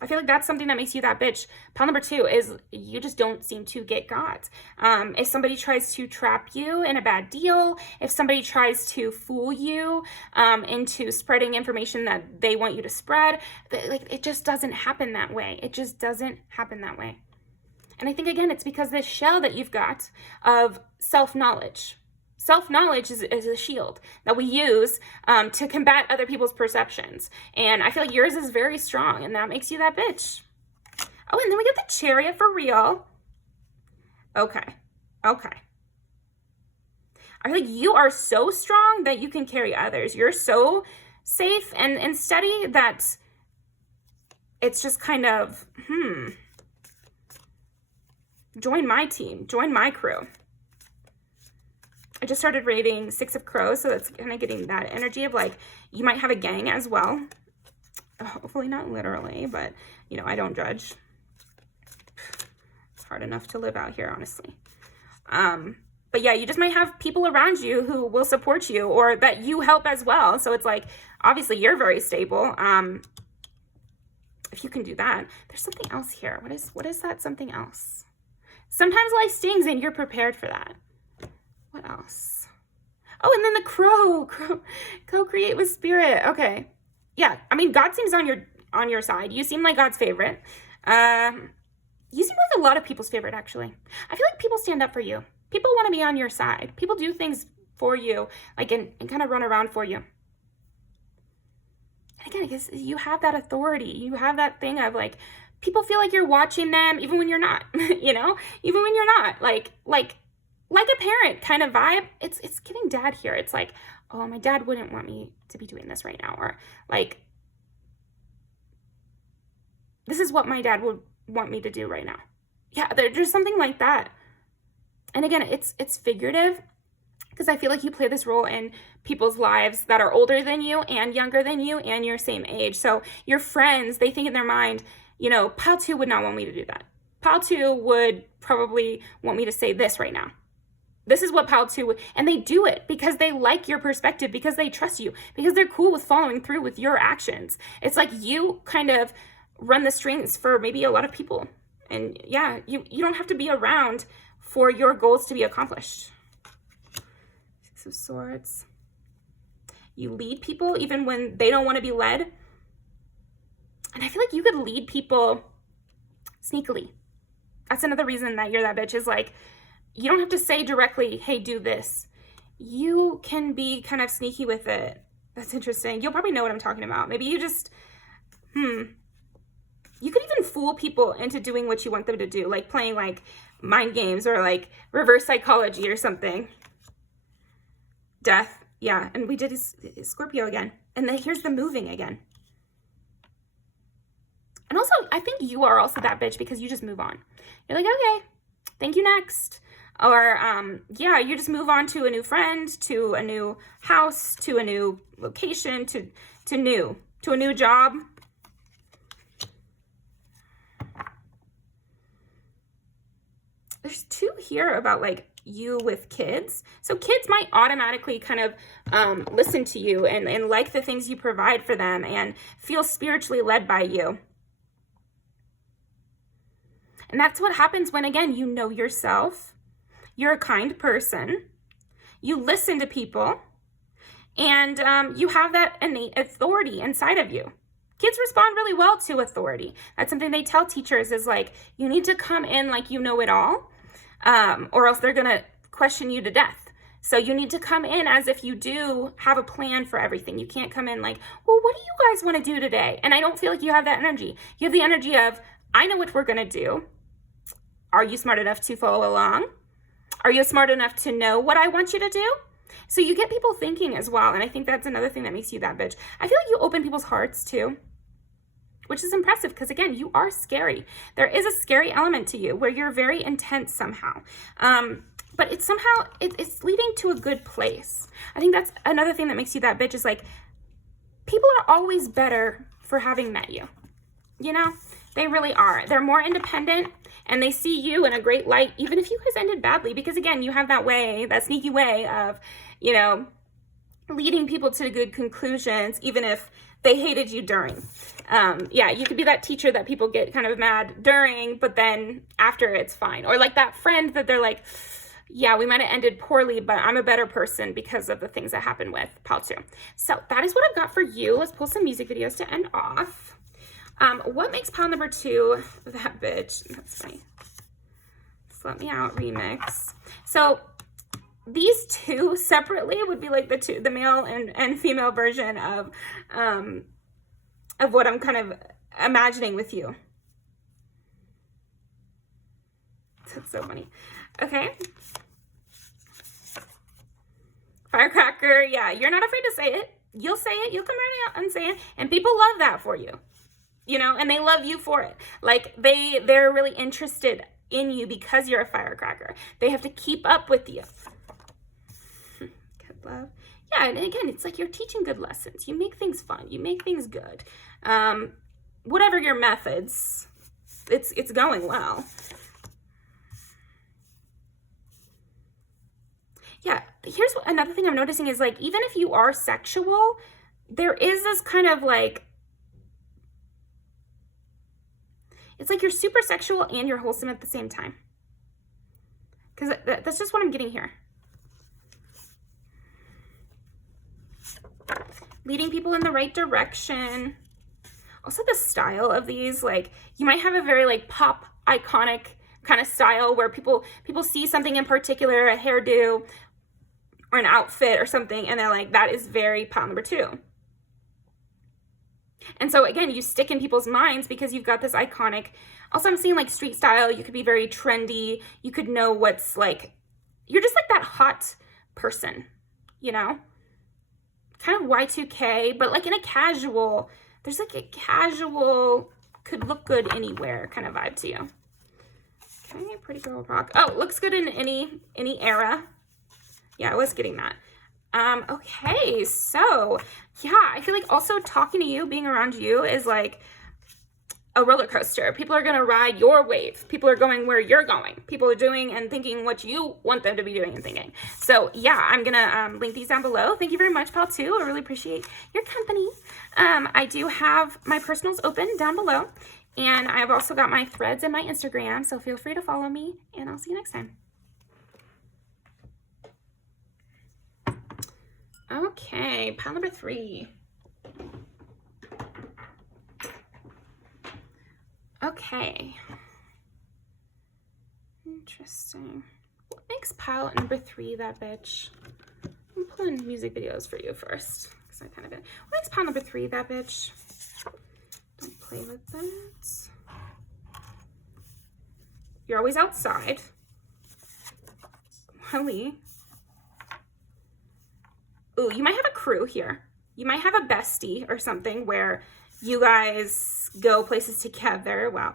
I feel like that's something that makes you that bitch. Pile number 2 is you just don't seem to get got. If somebody tries to trap you in a bad deal, if somebody tries to fool you into spreading information that they want you to spread, like, it just doesn't happen that way. It just doesn't happen that way. And I think, again, it's because this shell that you've got of self-knowledge. Self-knowledge is a shield that we use to combat other people's perceptions. And I feel like yours is very strong, and that makes you that bitch. Oh, and then we get the Chariot for real. Okay. I feel like you are so strong that you can carry others. You're so safe and steady that it's just kind of, join my team, join my crew. I just started rating Six of Crows, so that's kind of getting that energy of like, you might have a gang as well. Hopefully not literally, but, you know, I don't judge. It's hard enough to live out here, honestly. But yeah, you just might have people around you who will support you or that you help as well. So it's like, obviously you're very stable. If you can do that. There's something else here. What is that something else? Sometimes life stings and you're prepared for that. What else? Oh, and then the crow. Co-create with spirit. Okay. Yeah, I mean, God seems on your side. You seem like God's favorite. You seem like a lot of people's favorite, actually. I feel like people stand up for you. People want to be on your side. People do things for you, like, and kind of run around for you. And again, I guess you have that authority. You have that thing of, like, people feel like you're watching them even when you're not, you know? Even when you're not. Like a parent kind of vibe. It's giving dad here. It's like, oh, my dad wouldn't want me to be doing this right now. Or, like, this is what my dad would want me to do right now. Yeah, there's something like that. And again, it's figurative because I feel like you play this role in people's lives that are older than you and younger than you and your same age. So your friends, they think in their mind, you know, Pile 2 would not want me to do that. Pile 2 would probably want me to say this right now. This is what Pile 2 would, and they do it because they like your perspective, because they trust you, because they're cool with following through with your actions. It's like you kind of run the strings for maybe a lot of people. And yeah, you don't have to be around for your goals to be accomplished. Six of Swords. You lead people even when they don't want to be led. And I feel like you could lead people sneakily. That's another reason that you're that bitch, is like, you don't have to say directly, hey, do this. You can be kind of sneaky with it. That's interesting. You'll probably know what I'm talking about. Maybe you just, you could even fool people into doing what you want them to do, like playing like mind games or like reverse psychology or something. Death. Yeah. And we did Scorpio again. And then here's the moving again. And also, I think you are also that bitch because you just move on. You're like, okay, thank you, next. Or, yeah, you just move on to a new friend, to a new house, to a new location, to a new job. There's 2 here about like you with kids. So kids might automatically kind of listen to you and like the things you provide for them and feel spiritually led by you. And that's what happens when, again, you know yourself, you're a kind person, you listen to people, and you have that innate authority inside of you. Kids respond really well to authority. That's something they tell teachers is like, you need to come in like you know it all, or else they're going to question you to death. So you need to come in as if you do have a plan for everything. You can't come in like, well, what do you guys want to do today? And I don't feel like you have that energy. You have the energy of, I know what we're going to do. Are you smart enough to follow along? Are you smart enough to know what I want you to do? So you get people thinking as well. And I think that's another thing that makes you that bitch. I feel like you open people's hearts too, which is impressive because, again, you are scary. There is a scary element to you where you're very intense somehow. But it's somehow, it's leading to a good place. I think that's another thing that makes you that bitch is like, people are always better for having met you. You know, they really are. They're more independent and they see you in a great light, even if you guys ended badly, because again, you have that way, that sneaky way of, you know, leading people to good conclusions, even if they hated you during. Yeah, you could be that teacher that people get kind of mad during, but then after it's fine. Or like that friend that they're like, yeah, we might have ended poorly, but I'm a better person because of the things that happened with Pile 2. So that is what I've got for you. Let's pull some music videos to end off. What makes pile number 2 that bitch? That's funny. Let Me Out remix. So these 2 separately would be like the male and female version of what I'm kind of imagining with you. That's so funny. Okay. Firecracker, yeah, you're not afraid to say it. You'll say it, you'll come right out and say it, and people love that for you, you know, and they love you for it. Like, they're really interested in you because you're a firecracker. They have to keep up with you. Good love. Yeah, and again, it's like you're teaching good lessons. You make things fun. You make things good. Whatever your methods, it's going well. Yeah, here's another thing I'm noticing is, like, even if you are sexual, there is this kind of like, it's like you're super sexual and you're wholesome at the same time. Because that's just what I'm getting here. Leading people in the right direction. Also the style of these, like, you might have a very like pop iconic kind of style where people see something in particular, a hairdo or an outfit or something, and they're like, that is very pile number 2. And so again, you stick in people's minds because you've got this iconic. Also, I'm seeing like street style. You could be very trendy. You could know what's like, you're just like that hot person, you know, kind of Y2K, but like in a casual, there's like a casual, could look good anywhere kind of vibe to you. Okay, pretty girl rock. Oh, looks good in any era. Yeah, I was getting that. Okay, so yeah, I feel like also talking to you, being around you is like a roller coaster. People are going to ride your wave. People are going where you're going. People are doing and thinking what you want them to be doing and thinking. So yeah, I'm going to link these down below. Thank you very much, pal, too. I really appreciate your company. I do have my personals open down below, and I've also got my threads and my Instagram, so feel free to follow me, and I'll see you next time. Okay, pile number 3. Okay. Interesting. What makes pile number 3 that bitch? I'm pulling music videos for you first, because I kind of did. What makes pile number 3 that bitch? Don't play with that. You're always outside. Holly. Ooh, you might have a crew here. You might have a bestie or something where you guys go places together. Wow.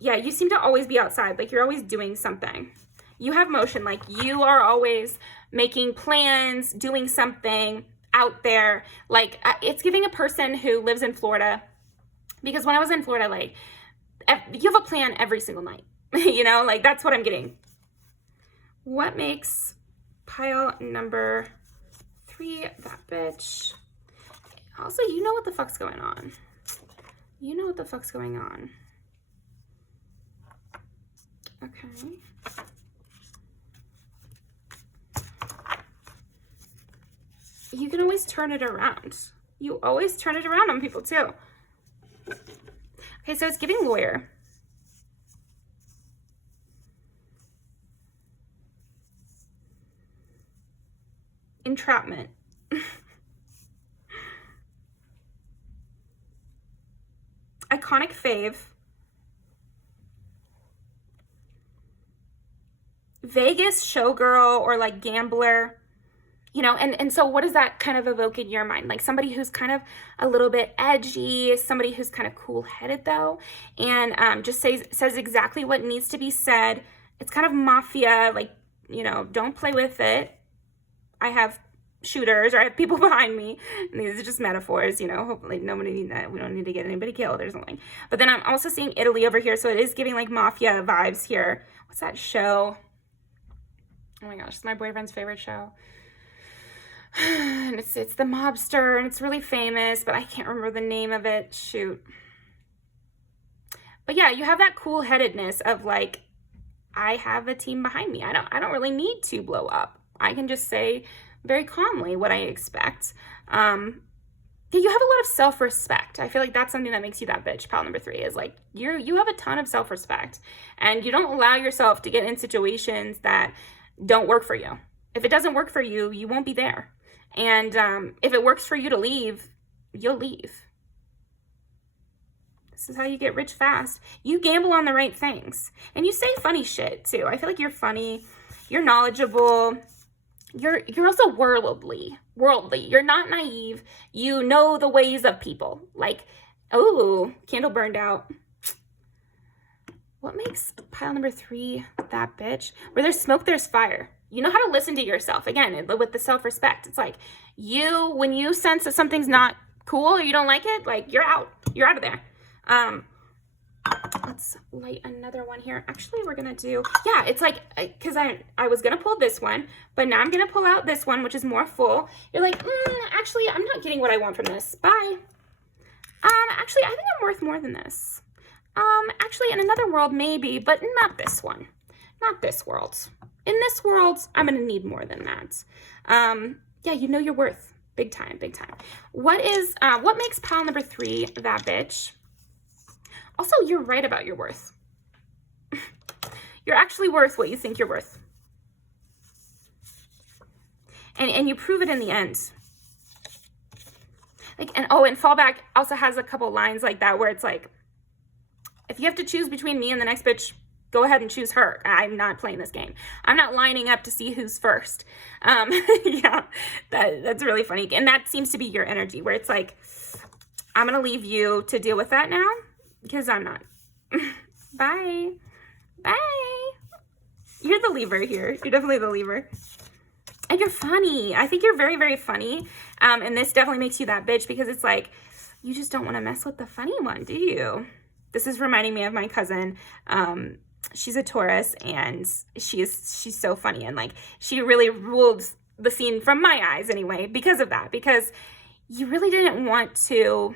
Yeah, you seem to always be outside. Like, you're always doing something. You have motion. Like, you are always making plans, doing something out there. Like, it's giving a person who lives in Florida. Because when I was in Florida, like, you have a plan every single night. You know, like, that's what I'm getting. What makes pile number 3 that bitch? Also, you know what the fuck's going on. You know what the fuck's going on. Okay. You can always turn it around. You always turn it around on people too. Okay, so it's giving lawyer. Entrapment. Iconic fave. Vegas showgirl or like gambler, you know, and so what does that kind of evoke in your mind? Like somebody who's kind of a little bit edgy, somebody who's kind of cool-headed though, and just says exactly what needs to be said. It's kind of mafia, like, you know, don't play with it. I have shooters, or I have people behind me, and these are just metaphors, you know. Hopefully we don't need to get anybody killed or something. But then I'm also seeing Italy over here, so it is giving like mafia vibes here. What's that show? Oh my gosh, it's my boyfriend's favorite show. And it's The Mobster, and it's really famous, but I can't remember the name of it. Shoot. But yeah, you have that cool-headedness of like, I have a team behind me. I don't really need to blow up. I can just say very calmly what I expect. You have a lot of self-respect. I feel like that's something that makes you that bitch. Pile number 3 is like, you have a ton of self-respect, and you don't allow yourself to get in situations that don't work for you. If it doesn't work for you, you won't be there. And if it works for you to leave, you'll leave. This is how you get rich fast. You gamble on the right things. And you say funny shit too. I feel like you're funny. You're knowledgeable. you're also worldly. You're not naive. You know the ways of people. Like, oh, candle burned out. What makes pile number 3 that bitch? Where there's smoke, there's fire. You know how to listen to yourself. Again, with the self-respect. It's like, when you sense that something's not cool or you don't like it, like, you're out. You're out of there. Let's light another one here. Actually, we're gonna do, yeah, it's like, because I was gonna pull this one, but now I'm gonna pull out this one, which is more full. You're like, actually, I'm not getting what I want from this. Bye. Actually, I think I'm worth more than this. Actually, in another world, maybe, but not this one. Not this world. In this world, I'm gonna need more than that. Yeah, you know your worth. Big time, big time. What makes pile number 3 that bitch? Also, you're right about your worth. You're actually worth what you think you're worth. And you prove it in the end. Like, and fallback also has a couple lines like that where it's like, if you have to choose between me and the next bitch, go ahead and choose her. I'm not playing this game. I'm not lining up to see who's first. Yeah, that's really funny. And that seems to be your energy where it's like, I'm going to leave you to deal with that now because I'm not. Bye. Bye. You're the Libra here. You're definitely the Libra. And you're funny. I think you're very, very funny. And this definitely makes you that bitch because it's like, you just don't want to mess with the funny one, do you? This is reminding me of my cousin. She's a Taurus and she's so funny. And like, she really ruled the scene from my eyes anyway, because of that, because you really didn't want to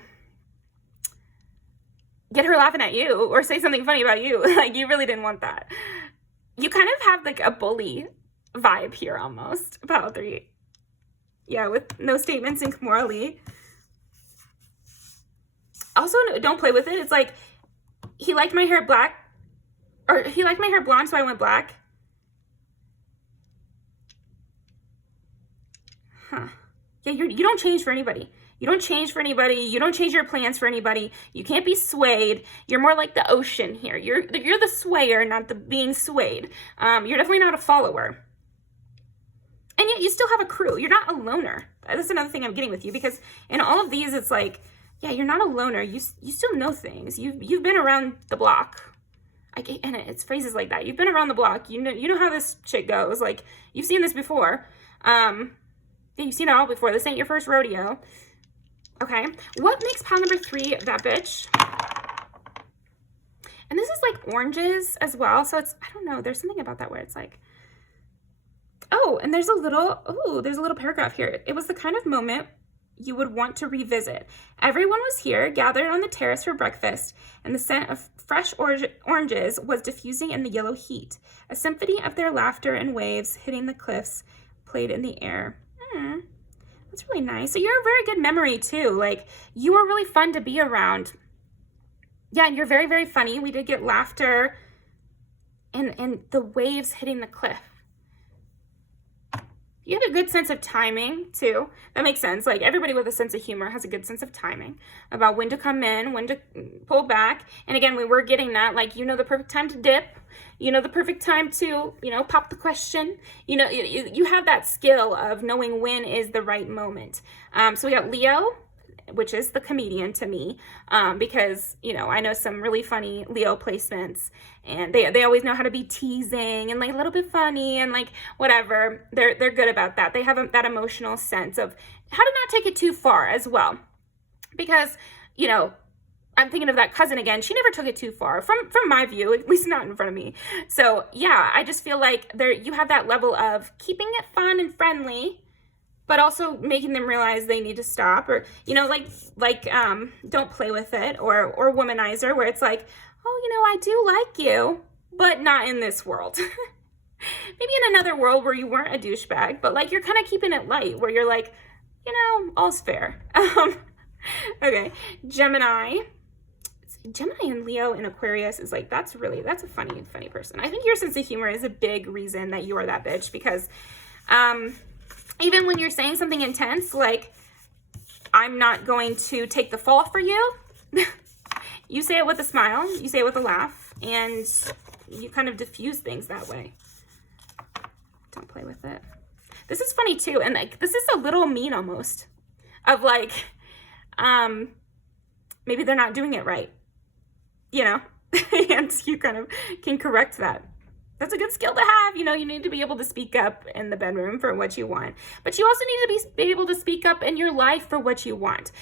get her laughing at you or say something funny about you. Like, you really didn't want that. You kind of have like a bully vibe here almost, pile 3. Yeah, with no statements and morally. Also, don't play with it. It's like, he liked my hair black, or he liked my hair blonde, so I went black. Huh. Yeah, you don't change for anybody. You don't change for anybody. You don't change your plans for anybody. You can't be swayed. You're more like the ocean here. You're the swayer, not the being swayed. You're definitely not a follower. And yet you still have a crew. You're not a loner. That's another thing I'm getting with you, because in all of these, it's like, yeah, you're not a loner. You still know things. You've been around the block. And it's phrases like that. You've been around the block. You know how this shit goes. Like, you've seen this before. Yeah, you've seen it all before. This ain't your first rodeo. Okay. What makes pile number 3 that bitch? And this is like oranges as well. So it's, I don't know. There's something about that where it's like, oh, and there's a little paragraph here. It was the kind of moment you would want to revisit. Everyone was here, gathered on the terrace for breakfast, and the scent of fresh oranges was diffusing in the yellow heat. A symphony of their laughter and waves hitting the cliffs played in the air. That's really nice. So you're a very good memory too. Like, you are really fun to be around. Yeah, and you're very, very funny. We did get laughter and the waves hitting the cliff. You have a good sense of timing too. That makes sense. Like, everybody with a sense of humor has a good sense of timing about when to come in, when to pull back. And again, we were getting that, like, you know, the perfect time to dip, you know, the perfect time to, you know, pop the question. You know, you have that skill of knowing when is the right moment. So we got Leo, which is the comedian to me, because, you know, I know some really funny Leo placements, and they always know how to be teasing and like a little bit funny and like whatever. They're good about that. They have that emotional sense of how to not take it too far as well, because, you know, I'm thinking of that cousin again. She never took it too far from my view, at least not in front of me. So yeah, I just feel like you have that level of keeping it fun and friendly, but also making them realize they need to stop, or, you know, like don't play with it, or womanizer, where it's like, oh, you know, I do like you, but not in this world. Maybe in another world where you weren't a douchebag, but like, you're kind of keeping it light, where you're like, you know, all's fair. Okay, Gemini and Leo and Aquarius is like, that's a funny person. I think your sense of humor is a big reason that you are that bitch, because even when you're saying something intense, like, I'm not going to take the fall for you. You say it with a smile, you say it with a laugh, and you kind of diffuse things that way. Don't play with it. this is funny too. And like, this is a little mean almost of like, maybe they're not doing it right, you know, and you kind of can correct that. That's a good skill to have. You know, you need to be able to speak up in the bedroom for what you want, but you also need to be able to speak up in your life for what you want.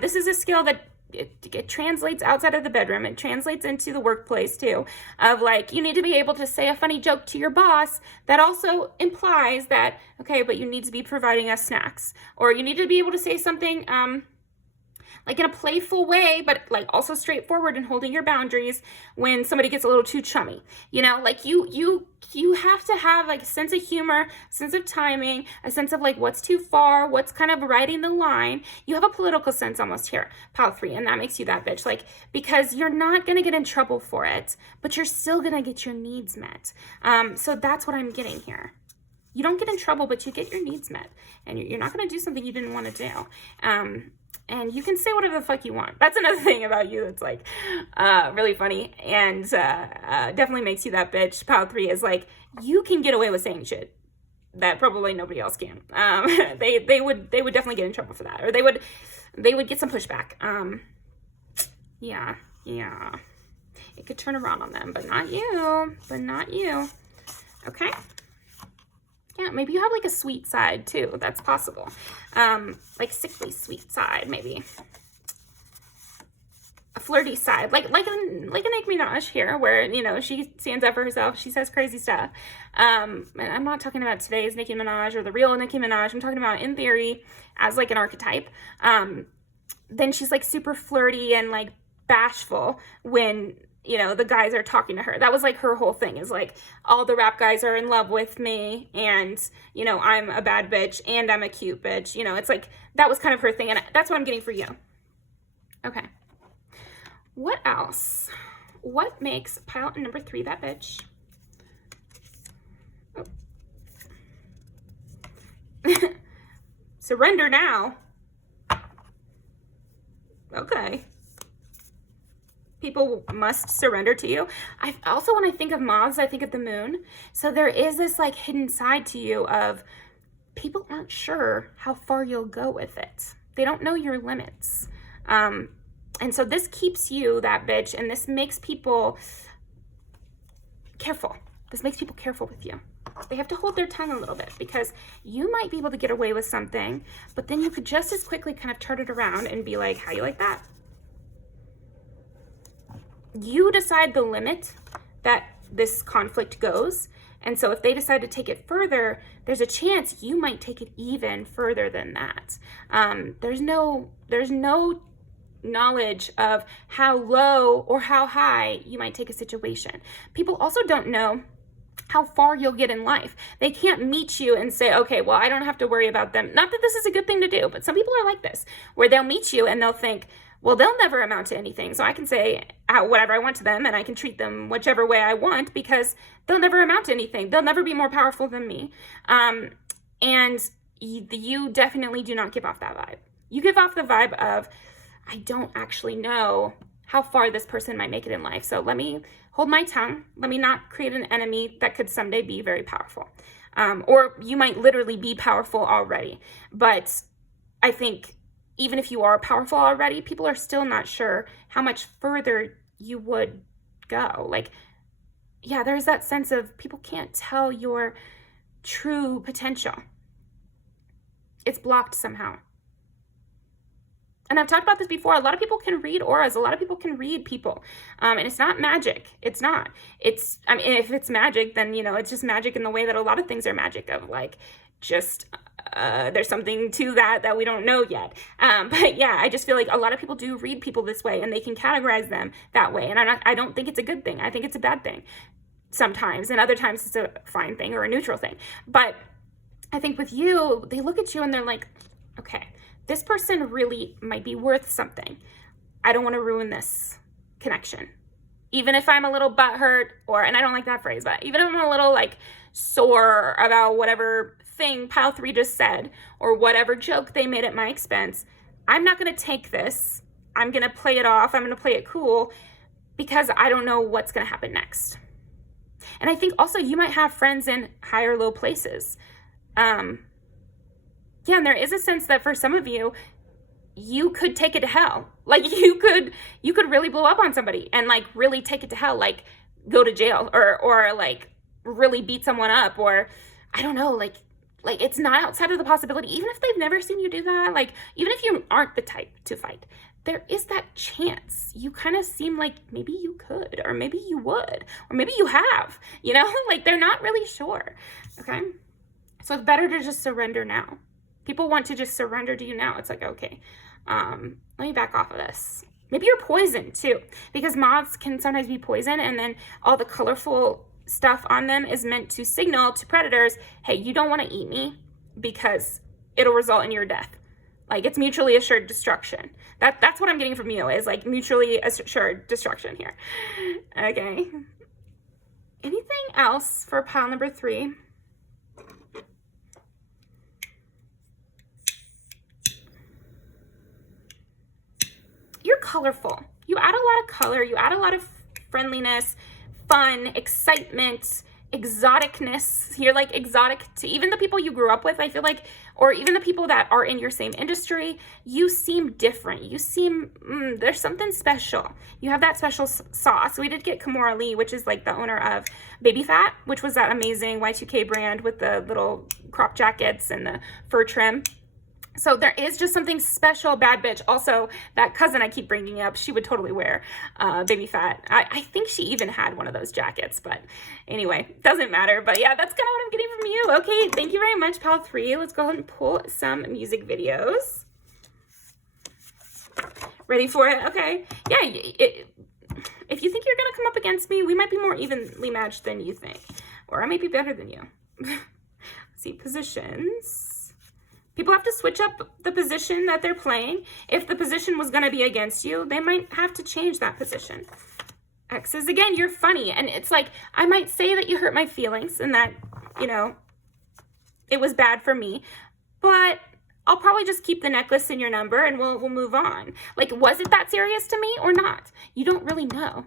This is a skill that it translates outside of the bedroom. It translates into the workplace too, of like, you need to be able to say a funny joke to your boss that also implies that, okay, but you need to be providing us snacks, or you need to be able to say something, like in a playful way, but like also straightforward and holding your boundaries when somebody gets a little too chummy. You know, like you have to have like a sense of humor, sense of timing, a sense of like what's too far, what's kind of riding the line. You have a political sense almost here, pile 3, and that makes you that bitch. Like, because you're not gonna get in trouble for it, but you're still gonna get your needs met. So that's what I'm getting here. You don't get in trouble, but you get your needs met, and you're not gonna do something you didn't want to do. And you can say whatever the fuck you want. That's another thing about you that's like really funny, and definitely makes you that bitch. Pile 3 is like, you can get away with saying shit that probably nobody else can. They would definitely get in trouble for that, or they would get some pushback. Yeah. It could turn around on them, but not you. Okay. Yeah, maybe you have like a sweet side too. That's possible. Like sickly sweet side, maybe. A flirty side, like a Nicki Minaj here, where, you know, she stands up for herself. She says crazy stuff. And I'm not talking about today's Nicki Minaj or the real Nicki Minaj. I'm talking about in theory as like an archetype. Then she's like super flirty and like bashful when, you know, the guys are talking to her. That was like her whole thing, is like, all the rap guys are in love with me, and, you know, I'm a bad bitch and I'm a cute bitch. You know, it's like, that was kind of her thing, and that's what I'm getting for you. Okay. What else? What makes pile number 3 that bitch? Oh. Surrender now. Okay. People must surrender to you. I also, when I think of moths, I think of the moon. So there is this like hidden side to you of people aren't sure how far you'll go with it. They don't know your limits. And so this keeps you that bitch, and this makes people careful. This makes people careful with you. They have to hold their tongue a little bit, because you might be able to get away with something, but then you could just as quickly kind of turn it around and be like, how you like that? You decide the limit that this conflict goes. And so if they decide to take it further, there's a chance you might take it even further than that. There's no knowledge of how low or how high you might take a situation. People also don't know how far you'll get in life. They can't meet you and say, okay, well, I don't have to worry about them. Not that this is a good thing to do, but some people are like this, where they'll meet you and they'll think, well, they'll never amount to anything, so I can say whatever I want to them, and I can treat them whichever way I want, because they'll never amount to anything. They'll never be more powerful than me. And you definitely do not give off that vibe. You give off the vibe of, I don't actually know how far this person might make it in life, so let me hold my tongue. Let me not create an enemy that could someday be very powerful. Or you might literally be powerful already. But I think even if you are powerful already, people are still not sure how much further you would go. Like, yeah, there's that sense of people can't tell your true potential. It's blocked somehow. And I've talked about this before. A lot of people can read auras. A lot of people can read people. And it's not magic. It's not. I mean, if it's magic, then, you know, it's just magic in the way that a lot of things are magic, of like, just there's something to that we don't know yet. But yeah, I just feel like a lot of people do read people this way, and they can categorize them that way. And I don't think it's a good thing. I think it's a bad thing sometimes, and other times it's a fine thing or a neutral thing. But I think with you, they look at you and they're like, okay, this person really might be worth something. I don't want to ruin this connection. Even if I'm a little butthurt, and I don't like that phrase, but even if I'm a little like sore about whatever thing pile 3 just said, or whatever joke they made at my expense, I'm not going to take this. I'm going to play it off. I'm going to play it cool, because I don't know what's going to happen next. And I think also you might have friends in high or low places. Yeah, and there is a sense that for some of you, you could take it to hell. Like you could really blow up on somebody and like really take it to hell, like go to jail or like really beat someone up, or I don't know, like it's not outside of the possibility, even if they've never seen you do that, like even if you aren't the type to fight, there is that chance. You kind of seem like maybe you could, or maybe you would, or maybe you have, you know, like they're not really sure. Okay. So it's better to just surrender now. People want to just surrender to you now. It's like, okay, let me back off of this. Maybe you're poisoned too, because moths can sometimes be poison, and then all the colorful stuff on them is meant to signal to predators, hey, you don't want to eat me because it'll result in your death. Like it's mutually assured destruction. That's what I'm getting from you, is like mutually assured destruction here. Okay. Anything else for pile number 3? You're colorful. You add a lot of color. You add a lot of friendliness, fun, excitement, exoticness. You're like exotic to even the people you grew up with, I feel like, or even the people that are in your same industry. You seem different. You seem, there's something special. You have that special sauce. We did get Kimora Lee, which is like the owner of Baby Phat, which was that amazing Y2K brand with the little crop jackets and the fur trim. So there is just something special. Bad bitch. Also, that cousin I keep bringing up, she would totally wear Baby Phat. I think she even had one of those jackets, but anyway, doesn't matter. But yeah, that's kind of what I'm getting from you. Okay, thank you very much, pile 3. Let's go ahead and pull some music videos. Ready for it? Okay. Yeah, if you think you're going to come up against me, we might be more evenly matched than you think. Or I may be better than you. Let's see, positions. People have to switch up the position that they're playing. If the position was going to be against you, they might have to change that position. X's, again, you're funny. And it's like, I might say that you hurt my feelings and that, you know, it was bad for me. But I'll probably just keep the necklace in your number and we'll move on. Like, was it that serious to me or not? You don't really know.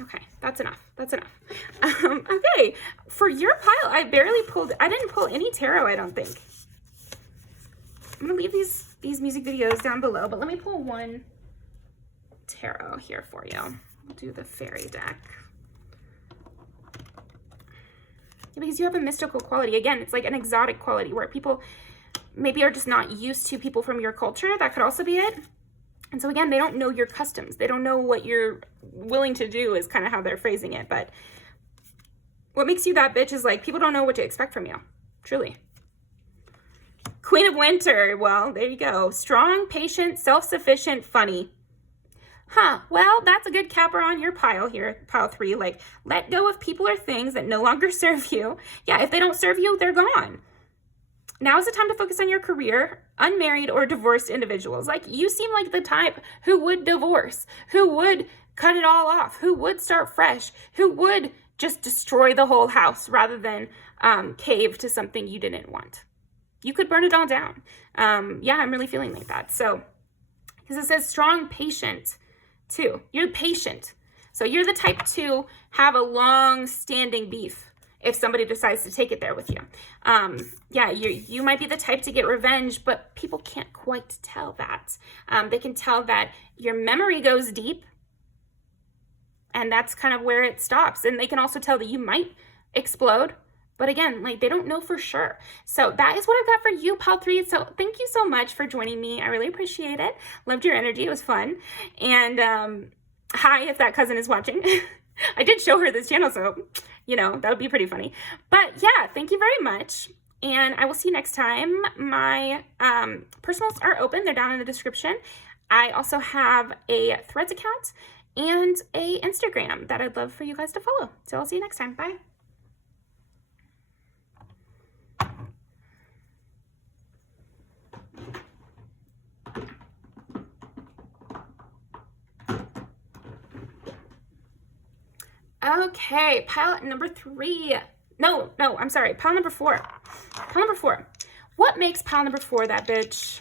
Okay, that's enough. That's enough. Okay, for your pile, I didn't pull any tarot, I don't think. I'm gonna leave these music videos down below, but let me pull one tarot here for you. I'll do the fairy deck. Yeah, because you have a mystical quality. Again, it's like an exotic quality where people maybe are just not used to people from your culture. That could also be it. And so again, they don't know your customs. They don't know what you're willing to do, is kind of how they're phrasing it. But what makes you that bitch is like, people don't know what to expect from you. Truly. Queen of Winter. Well, there you go. Strong, patient, self-sufficient, funny. Huh. Well, that's a good capper on your pile here, pile 3. Like, let go of people or things that no longer serve you. Yeah, if they don't serve you, they're gone. Now is the time to focus on your career, unmarried or divorced individuals. Like, you seem like the type who would divorce, who would cut it all off, who would start fresh, who would just destroy the whole house rather than cave to something you didn't want. You could burn it all down. Yeah, I'm really feeling like that. So, because it says strong, patient too. You're patient. So you're the type to have a long-standing beef if somebody decides to take it there with you. Yeah, you might be the type to get revenge, but people can't quite tell that. They can tell that your memory goes deep, and that's kind of where it stops. And they can also tell that you might explode, but again, like, they don't know for sure. So that is what I've got for you, pile 3. So thank you so much for joining me. I really appreciate it. Loved your energy. It was fun. And hi, if that cousin is watching. I did show her this channel, so, you know, that would be pretty funny. But yeah, thank you very much. And I will see you next time. My personals are open. They're down in the description. I also have a Threads account and a Instagram that I'd love for you guys to follow. So I'll see you next time. Bye. Okay, pile number 3. No, I'm sorry. Pile number 4. Pile number 4. What makes pile number 4 that bitch?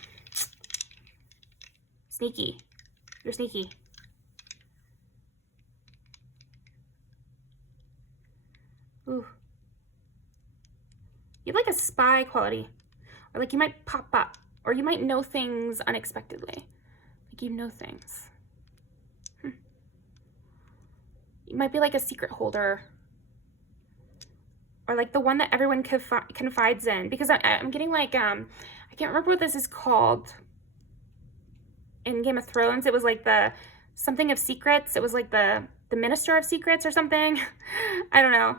Sneaky. You're sneaky. Ooh. You have like a spy quality. Or like you might pop up. Or you might know things unexpectedly. Like you know things. You might be like a secret holder. Or like the one that everyone confides in. Because I'm getting like, I can't remember what this is called. In Game of Thrones, it was like the something of secrets. It was like the minister of secrets or something. I don't know.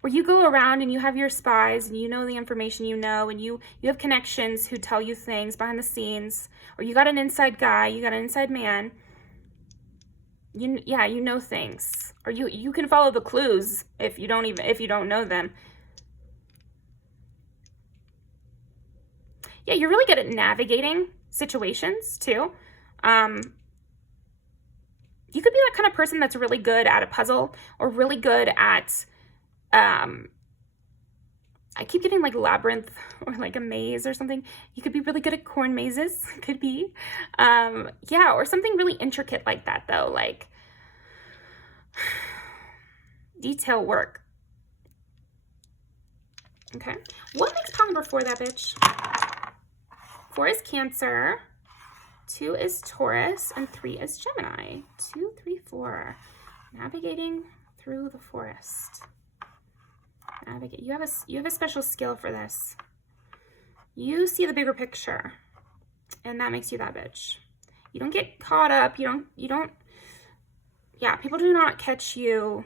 Where you go around and you have your spies and you know the information you know, and you have connections who tell you things behind the scenes, or you got an inside guy, you got an inside man. You know things, or you can follow the clues if you don't know them. Yeah, you're really good at navigating situations too. You could be that kind of person that's really good at a puzzle, or really good at, I keep getting like labyrinth or like a maze or something. You could be really good at corn mazes, could be. Yeah, or something really intricate like that though, like detail work. Okay, what makes pile number 4 that bitch? 4 is Cancer, 2 is Taurus, and 3 is Gemini. 2, 3, 4. Navigating through the forest. Navigate. You have a special skill for this. You see the bigger picture, and that makes you that bitch. You don't get caught up. You don't. Yeah, people do not catch you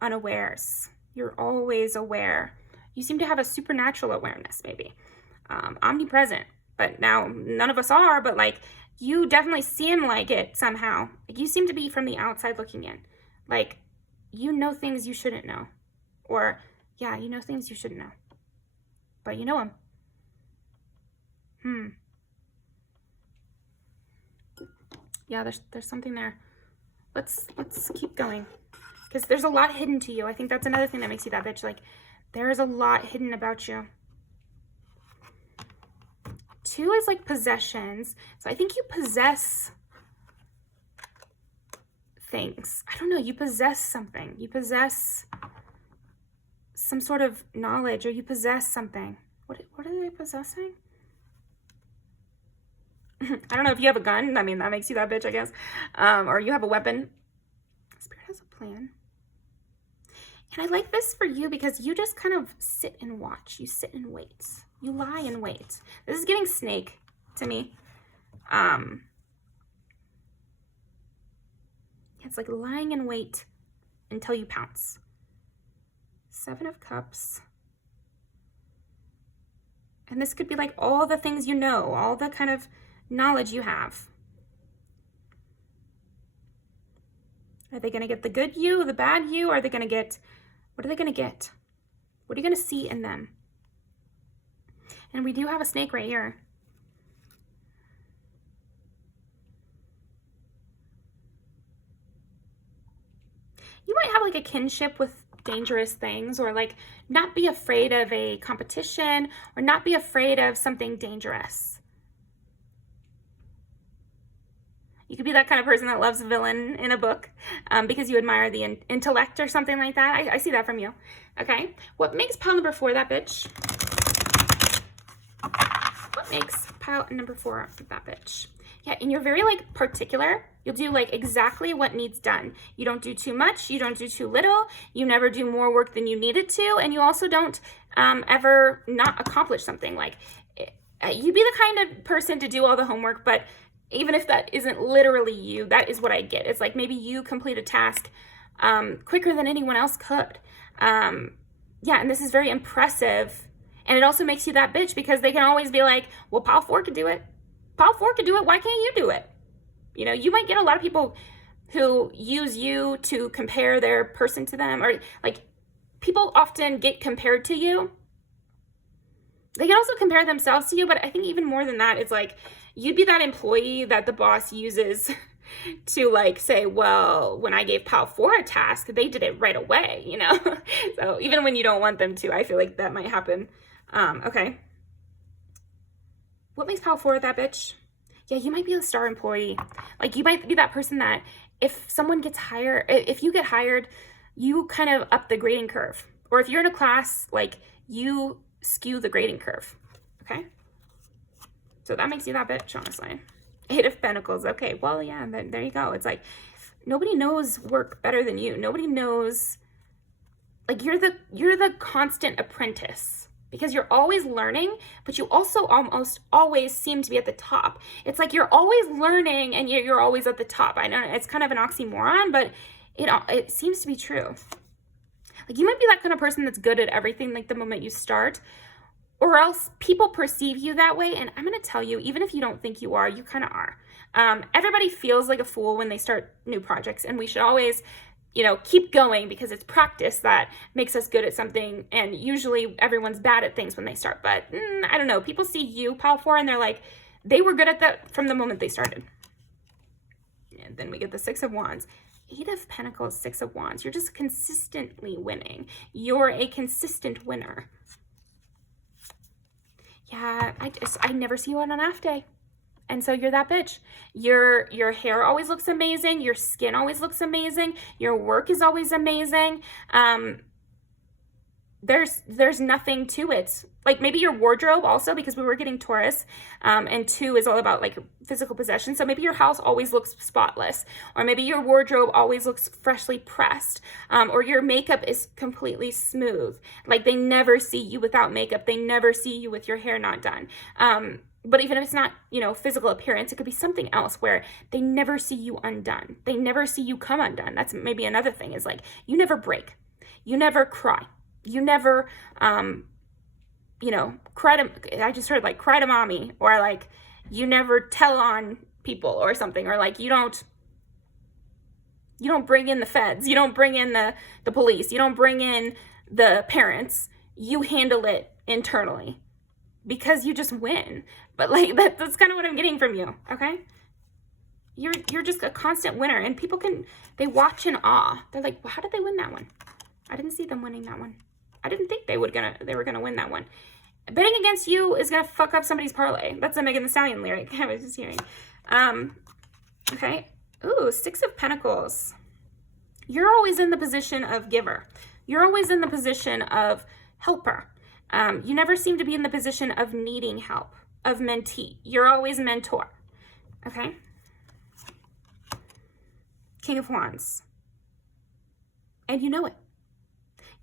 unawares. You're always aware. You seem to have a supernatural awareness, maybe. Omnipresent. But now none of us are, but like you definitely seem like it somehow. Like you seem to be from the outside looking in. Like you know things you shouldn't know. Or yeah, you know things you shouldn't know. But you know them. Yeah, there's something there. Let's keep going. Because there's a lot hidden to you. I think that's another thing that makes you that bitch. Like there is a lot hidden about you. 2 is like possessions. So I think you possess things. I don't know. You possess something. You possess some sort of knowledge, or you possess something. What are they possessing? I don't know if you have a gun. I mean, that makes you that bitch, I guess. Or you have a weapon. Spirit has a plan. And I like this for you because you just kind of sit and watch. You sit and wait. You lie in wait. This is giving snake to me. It's like lying in wait until you pounce. 7 of Cups. And this could be like all the things you know, all the kind of knowledge you have. Are they going to get the good you, the bad you? Or are they going to get, what are they going to get? What are you going to see in them? And we do have a snake right here. You might have like a kinship with dangerous things, or like not be afraid of a competition, or not be afraid of something dangerous. You could be that kind of person that loves a villain in a book because you admire the intellect or something like that. I see that from you. Okay. What makes pile number 4 that bitch? What makes pile number 4 that bitch? Yeah, and you're very like particular. You'll do like exactly what needs done. You don't do too much. You don't do too little. You never do more work than you needed to. And you also don't ever not accomplish something. Like you'd be the kind of person to do all the homework, but even if that isn't literally you, that is what I get. It's like maybe you complete a task quicker than anyone else could. Yeah, and this is very impressive. And it also makes you that bitch because they can always be like, well, pile 4 could do it. Pile 4 could do it. Why can't you do it? You know, you might get a lot of people who use you to compare their person to them, or like people often get compared to you. They can also compare themselves to you, but I think even more than that, it's like you'd be that employee that the boss uses to like say, well, when I gave pile 4 a task, they did it right away, you know? So even when you don't want them to, I feel like that might happen. Okay. What makes pile 4 that bitch? Yeah, you might be a star employee. Like, you might be that person that if someone gets hired, if you get hired, you kind of up the grading curve. Or if you're in a class, like, you skew the grading curve, okay? So that makes you that bitch, honestly. 8 of Pentacles. Okay, well, yeah, there you go. It's like, nobody knows work better than you. Nobody knows, like, you're the constant apprentice, because you're always learning, but you also almost always seem to be at the top. It's like you're always learning and you're always at the top. I know it's kind of an oxymoron, but it seems to be true. Like, you might be that kind of person that's good at everything, like, the moment you start, or else people perceive you that way. And I'm going to tell you, even if you don't think you are, you kind of are. Everybody feels like a fool when they start new projects, and we should always, keep going, because it's practice that makes us good at something. And usually everyone's bad at things when they start. But I don't know. People see you, Pile 4, and they're like, they were good at that from the moment they started. And then we get the 6 of Wands. 8 of Pentacles, 6 of Wands. You're just consistently winning. You're a consistent winner. Yeah, I never see you on an off day. And so you're that bitch. Your hair always looks amazing. Your skin always looks amazing. Your work is always amazing. There's nothing to it. Like, maybe your wardrobe also, because we were getting Taurus, and 2 is all about, like, physical possession. So maybe your house always looks spotless, or maybe your wardrobe always looks freshly pressed, or your makeup is completely smooth. Like, they never see you without makeup. They never see you with your hair not done. But even if it's not, physical appearance, it could be something else where they never see you undone. They never see you come undone. That's maybe another thing, is like, you never break. You never cry. You never, cry to, I just heard, like, cry to mommy, or, like, you never tell on people or something, or, like, you don't bring in the feds. You don't bring in the police. You don't bring in the parents. You handle it internally, because you just win. But, like, that's kind of what I'm getting from you, okay? You're just a constant winner, and people they watch in awe. They're like, well, how did they win that one? I didn't see them winning that one. I didn't think they were gonna win that one. Betting against you is gonna fuck up somebody's parlay. That's a Megan Thee Stallion lyric I was just hearing. Okay. Ooh, 6 of Pentacles. You're always in the position of giver. You're always in the position of helper. You never seem to be in the position of needing help, of mentee. You're always mentor. Okay. King of Wands. And you know it.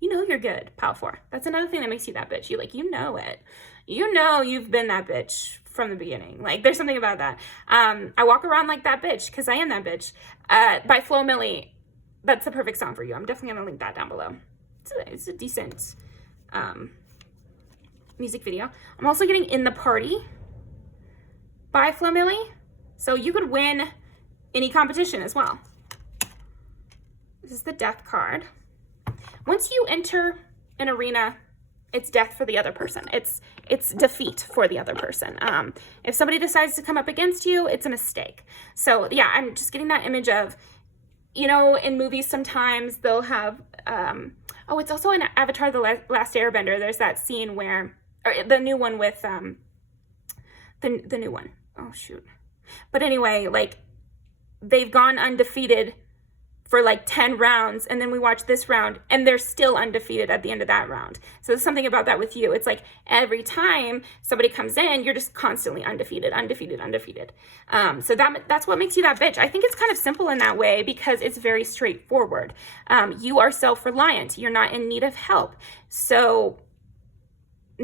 You know you're good, Pile 4. That's another thing that makes you that bitch. You know it. You know you've been that bitch from the beginning. Like, there's something about that. I walk around like that bitch, because I am that bitch. By Flo Millie. That's the perfect song for you. I'm definitely going to link that down below. It's a decent music video. I'm also getting In the Party by Flo Millie. So you could win any competition as well. This is the Death card. Once you enter an arena, it's death for the other person. It's defeat for the other person. If somebody decides to come up against you, it's a mistake. So yeah, I'm just getting that image of, in movies sometimes they'll have, it's also in Avatar: The Last Airbender. There's that scene where, or the new one with, the new one. Oh shoot. But anyway, like, they've gone undefeated for like 10 rounds, and then we watch this round and they're still undefeated at the end of that round. So there's something about that with you. It's like every time somebody comes in, you're just constantly undefeated. So that's what makes you that bitch. I think it's kind of simple in that way, because it's very straightforward. You are self-reliant. You're not in need of help. So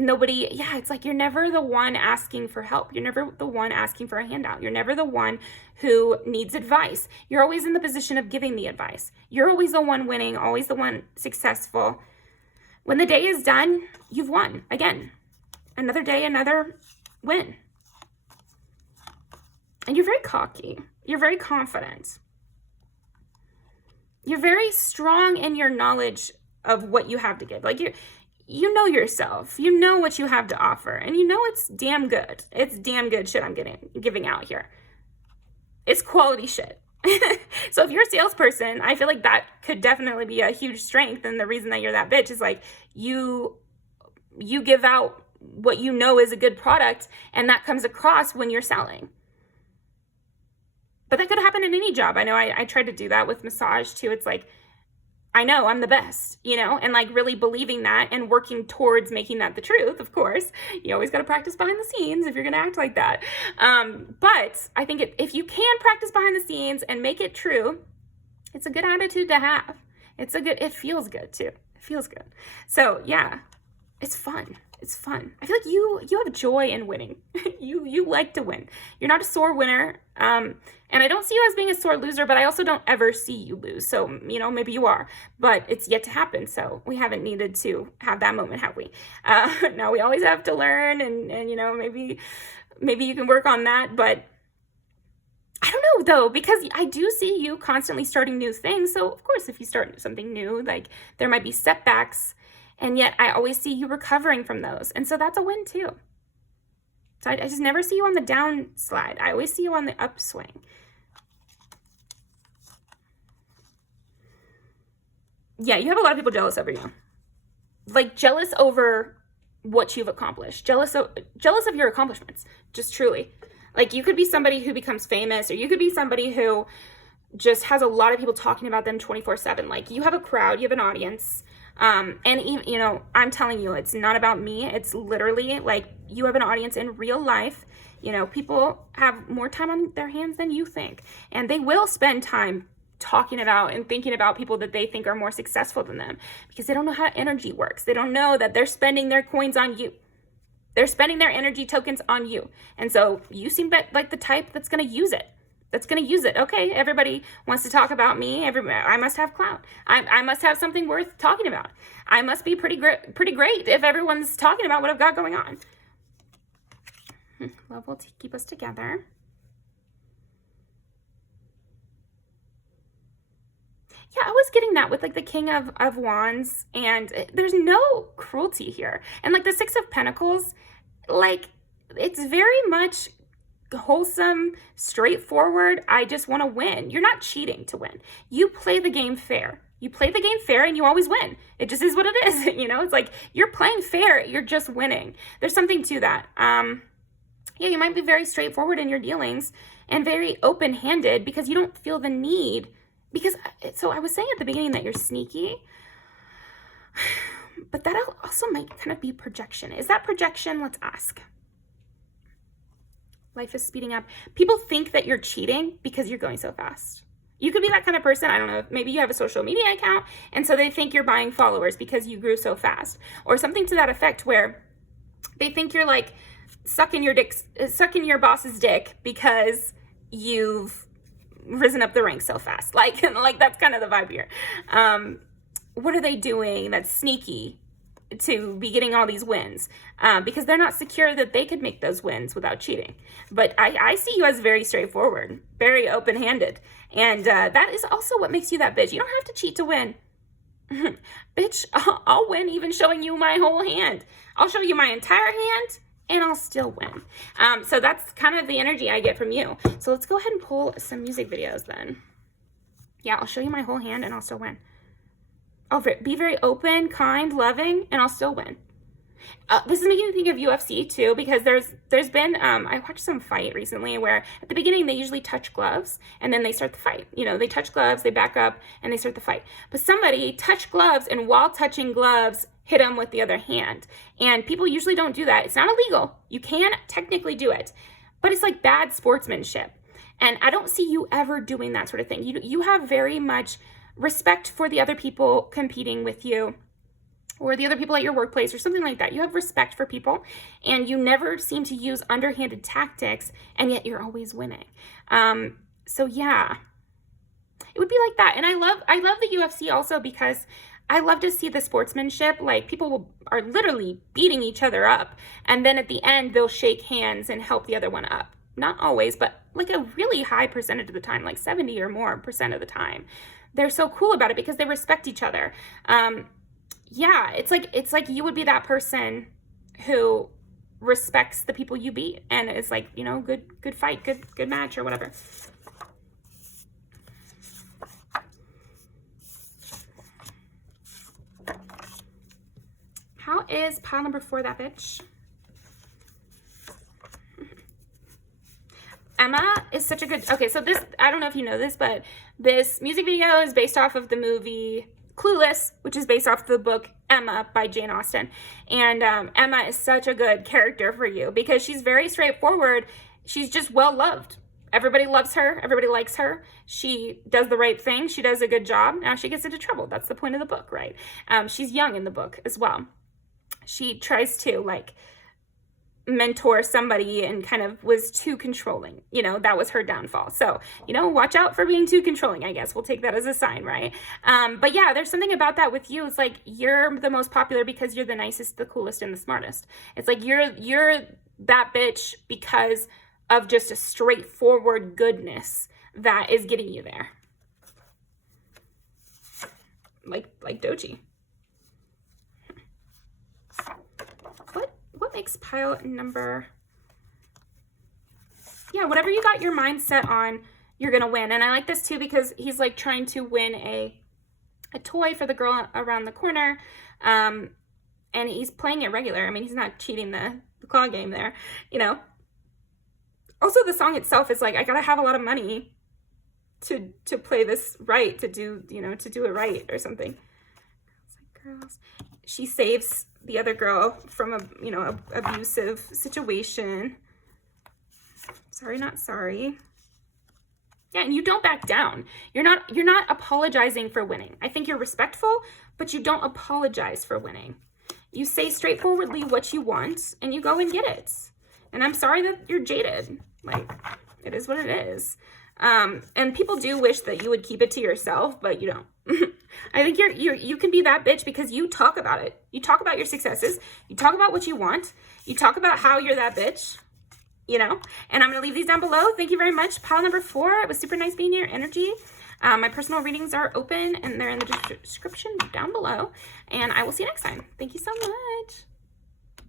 it's like you're never the one asking for help. You're never the one asking for a handout. You're never the one who needs advice. You're always in the position of giving the advice. You're always the one winning, always the one successful. When the day is done, you've won again. Another day, another win. And you're very cocky. You're very confident. You're very strong in your knowledge of what you have to give. Like, you know yourself. You know what you have to offer. And you know it's damn good. It's damn good shit I'm giving out here. It's quality shit. So if you're a salesperson, I feel like that could definitely be a huge strength. And the reason that you're that bitch is like you give out what you know is a good product, and that comes across when you're selling. But that could happen in any job. I know I tried to do that with massage too. It's like, I know I'm the best, you know, and like really believing that and working towards making that the truth. Of course, you always got to practice behind the scenes if you're going to act like that. But I think if you can practice behind the scenes and make it true, it's a good attitude to have. It feels good too. It feels good. So yeah, it's fun. It's fun. I feel like you have joy in winning. You like to win. You're not a sore winner. And I don't see you as being a sore loser, but I also don't ever see you lose. So, you know, maybe you are, but it's yet to happen. So we haven't needed to have that moment, have we? Now we always have to learn and, you know, maybe you can work on that, but I don't know though, because I do see you constantly starting new things. So of course, if you start something new, like there might be setbacks, and yet I always see you recovering from those. And so that's a win too. So I just never see you on the downslide. I always see you on the upswing. Yeah, you have a lot of people jealous over you. Like jealous over what you've accomplished. Jealous of your accomplishments. Just truly. Like you could be somebody who becomes famous, or you could be somebody who just has a lot of people talking about them 24/7. Like you have a crowd, you have an audience. And even, you know, I'm telling you, it's not about me. It's literally like you have an audience in real life. You know, people have more time on their hands than you think, and they will spend time talking about and thinking about people that they think are more successful than them, because they don't know how energy works. They don't know that they're spending their coins on you. They're spending their energy tokens on you. And so you seem like the type that's going to use it. Okay, everybody wants to talk about me. I must have clout. I must have something worth talking about. I must be pretty great if everyone's talking about what I've got going on. Love will keep us together. Yeah, I was getting that with like the King of Wands, and there's no cruelty here. And like the Six of Pentacles, like it's very much wholesome, straightforward. I just want to win. You're not cheating to win. You play the game fair. You play the game fair and you always win. It just is what it is. You know, it's like you're playing fair. You're just winning. There's something to that. Yeah, you might be very straightforward in your dealings and very open-handed because you don't feel the need. Because, so I was saying at the beginning that you're sneaky, but that also might kind of be projection. Is that projection? Let's ask. Life is speeding up. People think that you're cheating because you're going so fast. You could be that kind of person. I don't know. Maybe you have a social media account, and so they think you're buying followers because you grew so fast, or something to that effect, where they think you're like sucking your boss's dick because you've risen up the ranks so fast. Like that's kind of the vibe here. What are they doing that's sneaky to be getting all these wins? Because they're not secure that they could make those wins without cheating. But I see you as very straightforward, very open-handed. And that is also what makes you that bitch. You don't have to cheat to win. Bitch, I'll win even showing you my whole hand. I'll show you my entire hand and I'll still win. So that's kind of the energy I get from you. So let's go ahead and pull some music videos then. Yeah, I'll show you my whole hand and I'll still win. I'll be very open, kind, loving, and I'll still win. This is making me think of UFC too, because there's been, I watched some fight recently where at the beginning they usually touch gloves and then they start the fight. You know, they touch gloves, they back up, and they start the fight. But somebody touched gloves, and while touching gloves, hit them with the other hand. And people usually don't do that. It's not illegal. You can technically do it, but it's like bad sportsmanship. And I don't see you ever doing that sort of thing. You have very much respect for the other people competing with you, or the other people at your workplace, or something like that. You have respect for people, and you never seem to use underhanded tactics, and yet you're always winning. So yeah, it would be like that. And I love the UFC also because I love to see the sportsmanship. Like people are literally beating each other up, and then at the end they'll shake hands and help the other one up. Not always, but like a really high percentage of the time, like 70 or more % of the time. They're so cool about it because they respect each other. Yeah, it's like you would be that person who respects the people you beat, and it's like, you know, good fight, good match, or whatever. How is pile number 4 that bitch? Emma is such a good, okay, so this, I don't know if you know this, but this music video is based off of the movie Clueless, which is based off the book Emma by Jane Austen. And Emma is such a good character for you because she's very straightforward. She's just well loved. Everybody loves her. Everybody likes her. She does the right thing. She does a good job. Now she gets into trouble. That's the point of the book, right? She's young in the book as well. She tries to like mentor somebody and kind of was too controlling. You know, that was her downfall. So, you know, watch out for being too controlling, I guess. We'll take that as a sign, right? But yeah, there's something about that with you. It's like you're the most popular because you're the nicest, the coolest, and the smartest. It's like you're that bitch because of just a straightforward goodness that is getting you there. Like Doji. What makes pile number, yeah, whatever you got your mind set on, you're gonna win. And I like this too because he's like trying to win a toy for the girl around the corner, and he's playing it regular. I mean, he's not cheating the claw game there, you know. Also, the song itself is like, I gotta have a lot of money to play this right, to do, you know, to do it right or something. Girls. She saves the other girl from a, you know, abusive situation. Sorry, not sorry. Yeah, and you don't back down. You're not apologizing for winning. I think you're respectful, but you don't apologize for winning. You say straightforwardly what you want and you go and get it. And I'm sorry that you're jaded. Like, it is what it is. And people do wish that you would keep it to yourself, but you don't. I think you can be that bitch because you talk about it. You talk about your successes. You talk about what you want. You talk about how you're that bitch, you know? And I'm going to leave these down below. Thank you very much. Pile number 4. It was super nice being here. Energy. My personal readings are open and they're in the description down below. And I will see you next time. Thank you so much.